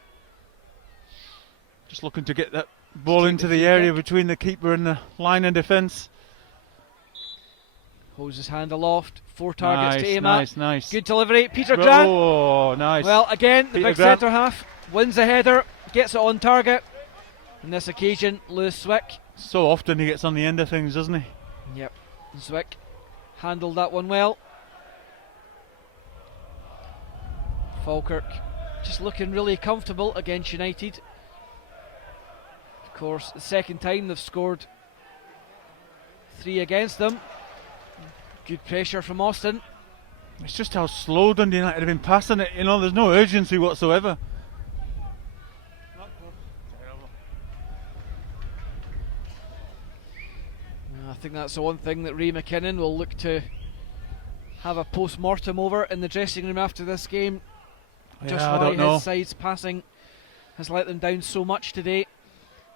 Just looking to get that ball into the area between the keeper and the line of defence. holds his hand aloft, 4 targets to aim Nice. at. Good delivery, Peter Grant. Oh, nice. Well, again, the Peter big Grant. centre half wins the header, gets it on target. On this occasion, Lewis Zwick. So often he gets on the end of things, doesn't he? Yep, Zwick handled that one well. Falkirk just looking really comfortable against United. Of course, the second time they've scored 3 against them. Good pressure from Austin. It's just how slow Dundee United have been passing it. You know, there's no urgency whatsoever. I think that's the one thing that Ray McKinnon will look to have a post-mortem over in the dressing room after this game. Just I why don't know. his side's passing has let them down so much today.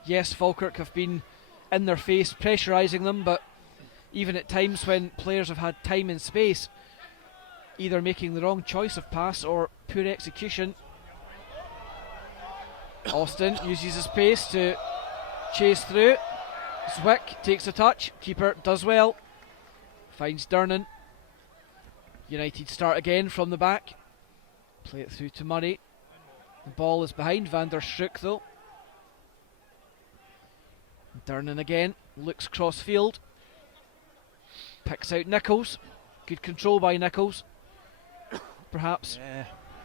Yes, Falkirk have been in their face, pressurising them, but even at times when players have had time and space, either making the wrong choice of pass or poor execution. Austin uses his pace to chase through. Zwick takes a touch. Keeper does well. Finds Durnan. United start again from the back. Play it through to Murray. The ball is behind Van der Stroek though. Durnan again. Looks cross field. Picks out Nichols. Good control by Nichols. Perhaps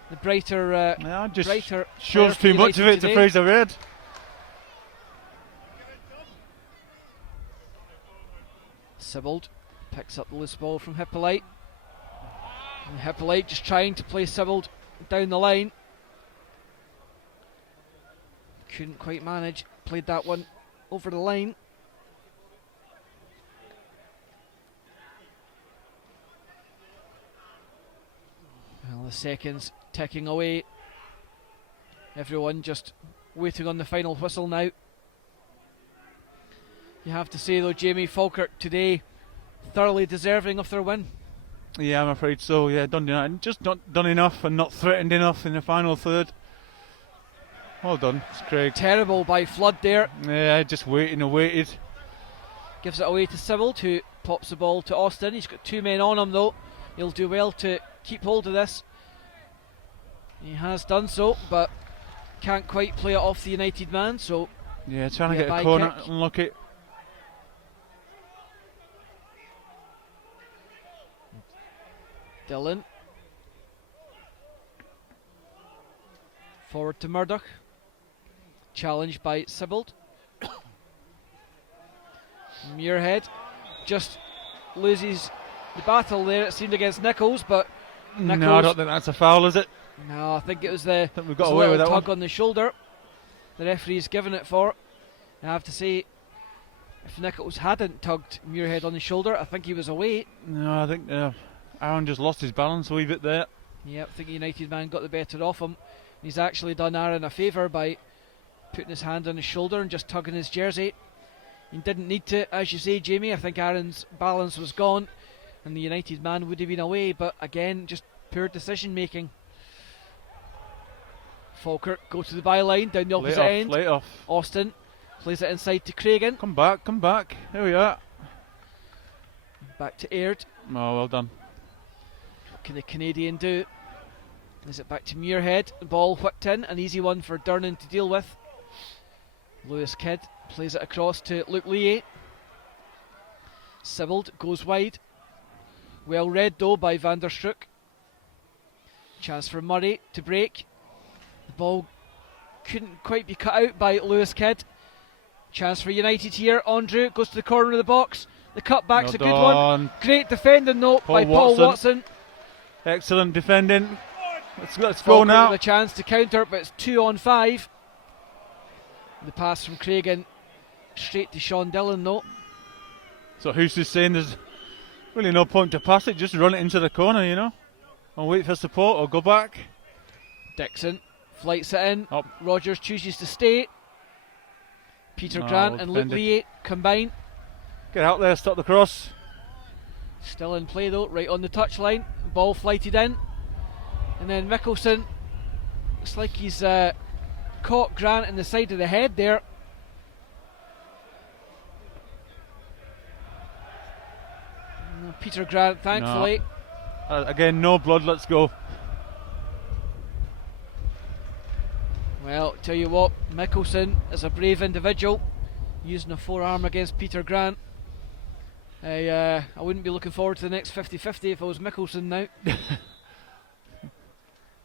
the brighter just brighter shows player too for much of United it to today. Fraser Baird. Sibbald picks up the loose ball from Hippolyte. And Hippolyte just trying to play Sibbald down the line. Couldn't quite manage. Played that one over the line. Well, the seconds ticking away. Everyone just waiting on the final whistle now. You have to say though, Jamie, Falkirk today thoroughly deserving of their win. Yeah, I'm afraid so. Yeah, Dundee United just not done enough and not threatened enough in the final third. Well done, it's Craig. Terrible by Flood there. Yeah, just waiting and waited. Gives it away to Sibbald, who pops the ball to Austin. He's got 2 men on him though. He'll do well to keep hold of this. He has done so, but can't quite play it off the United man, so Yeah, trying to Yeah, get by a corner, kick. unlucky. Dillon. Forward to Murdoch. Challenged by Sibbald. Muirhead just loses the battle there, it seemed, against Nichols, but No, I Nichols- don't think that's a foul, is it? no, I think it was the I think we've there's got a away with little that tug one. on the shoulder. The referee's given it for. I have to say, if Nichols hadn't tugged Muirhead on the shoulder, I think he was away. No, I think Aaron just lost his balance a wee bit there. Yeah, I think United man got the better of him. He's actually done Aaron a favour by putting his hand on his shoulder and just tugging his jersey. He didn't need to, as you say, Jamie. I think Aaron's balance was gone and the United man would have been away, but again, just poor decision making. Falkirk go to the byline, down the opposite end. Late off. Austin plays it inside to Craigen. Come back. Here we are. Back to Baird. Oh, well done. What can the Canadian do? Is it back to Muirhead? The ball whipped in, an easy one for Durnan to deal with. Lewis Kidd plays it across to Luke Lee. Sibbald goes wide. Well read though by Van der Stroek. Chance for Murray to break. The ball couldn't quite be cut out by Lewis Kidd. Chance for United here. Andrew goes to the corner of the box. The cutback's a good one. Done. Great defending though by Paul Watson. Excellent defending. Let's go Falkirk now. with a chance to counter, but it's 2 on 5. The pass from Craigen straight to Sean Dillon though. So who's just saying there's really no point to pass it, just run it into the corner, you know? And wait for support or go back. Dixon flights it in. Up. Rogers chooses to stay. Peter No, Grant well and Luke defended. Lee combine. Get out there, stop the cross. Still in play though, right on the touchline. Ball flighted in. And then Mickelson, looks like he's caught Grant in the side of the head there. Peter Grant, thankfully. Again, no blood, let's go. Well, tell you what, Mickelson is a brave individual, using a forearm against Peter Grant. I wouldn't be looking forward to the next 50-50 if I was Mickelson now.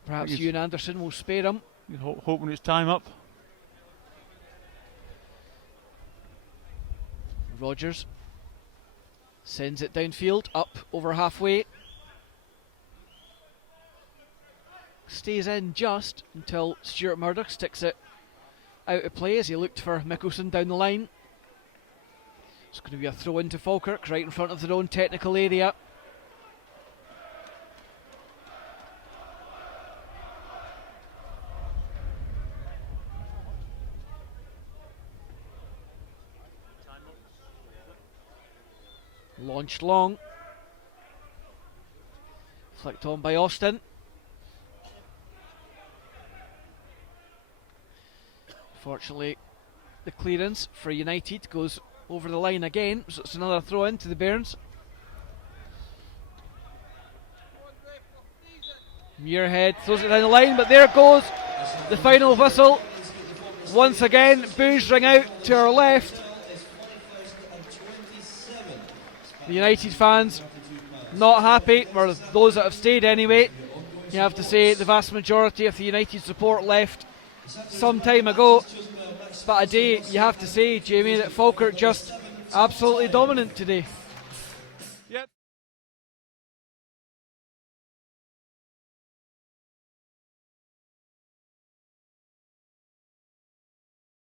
Perhaps Ewan Anderson will spare him. You're hoping it's time up. Rogers sends it downfield, up over halfway. Stays in just until Stuart Murdoch sticks it out of play as he looked for Mickelson down the line. It's going to be a throw into Falkirk right in front of their own technical area. Launched long. Flicked on by Austin. Fortunately, the clearance for United goes over the line again, so it's another throw in to the Bairns. Muirhead throws it down the line, but there goes the final whistle. Once again, boos ring out to our left. The United fans not happy, or those that have stayed anyway. You have to say the vast majority of the United support left some time ago. But a day, you have to say, Jamie, that Falkirk just absolutely dominant today.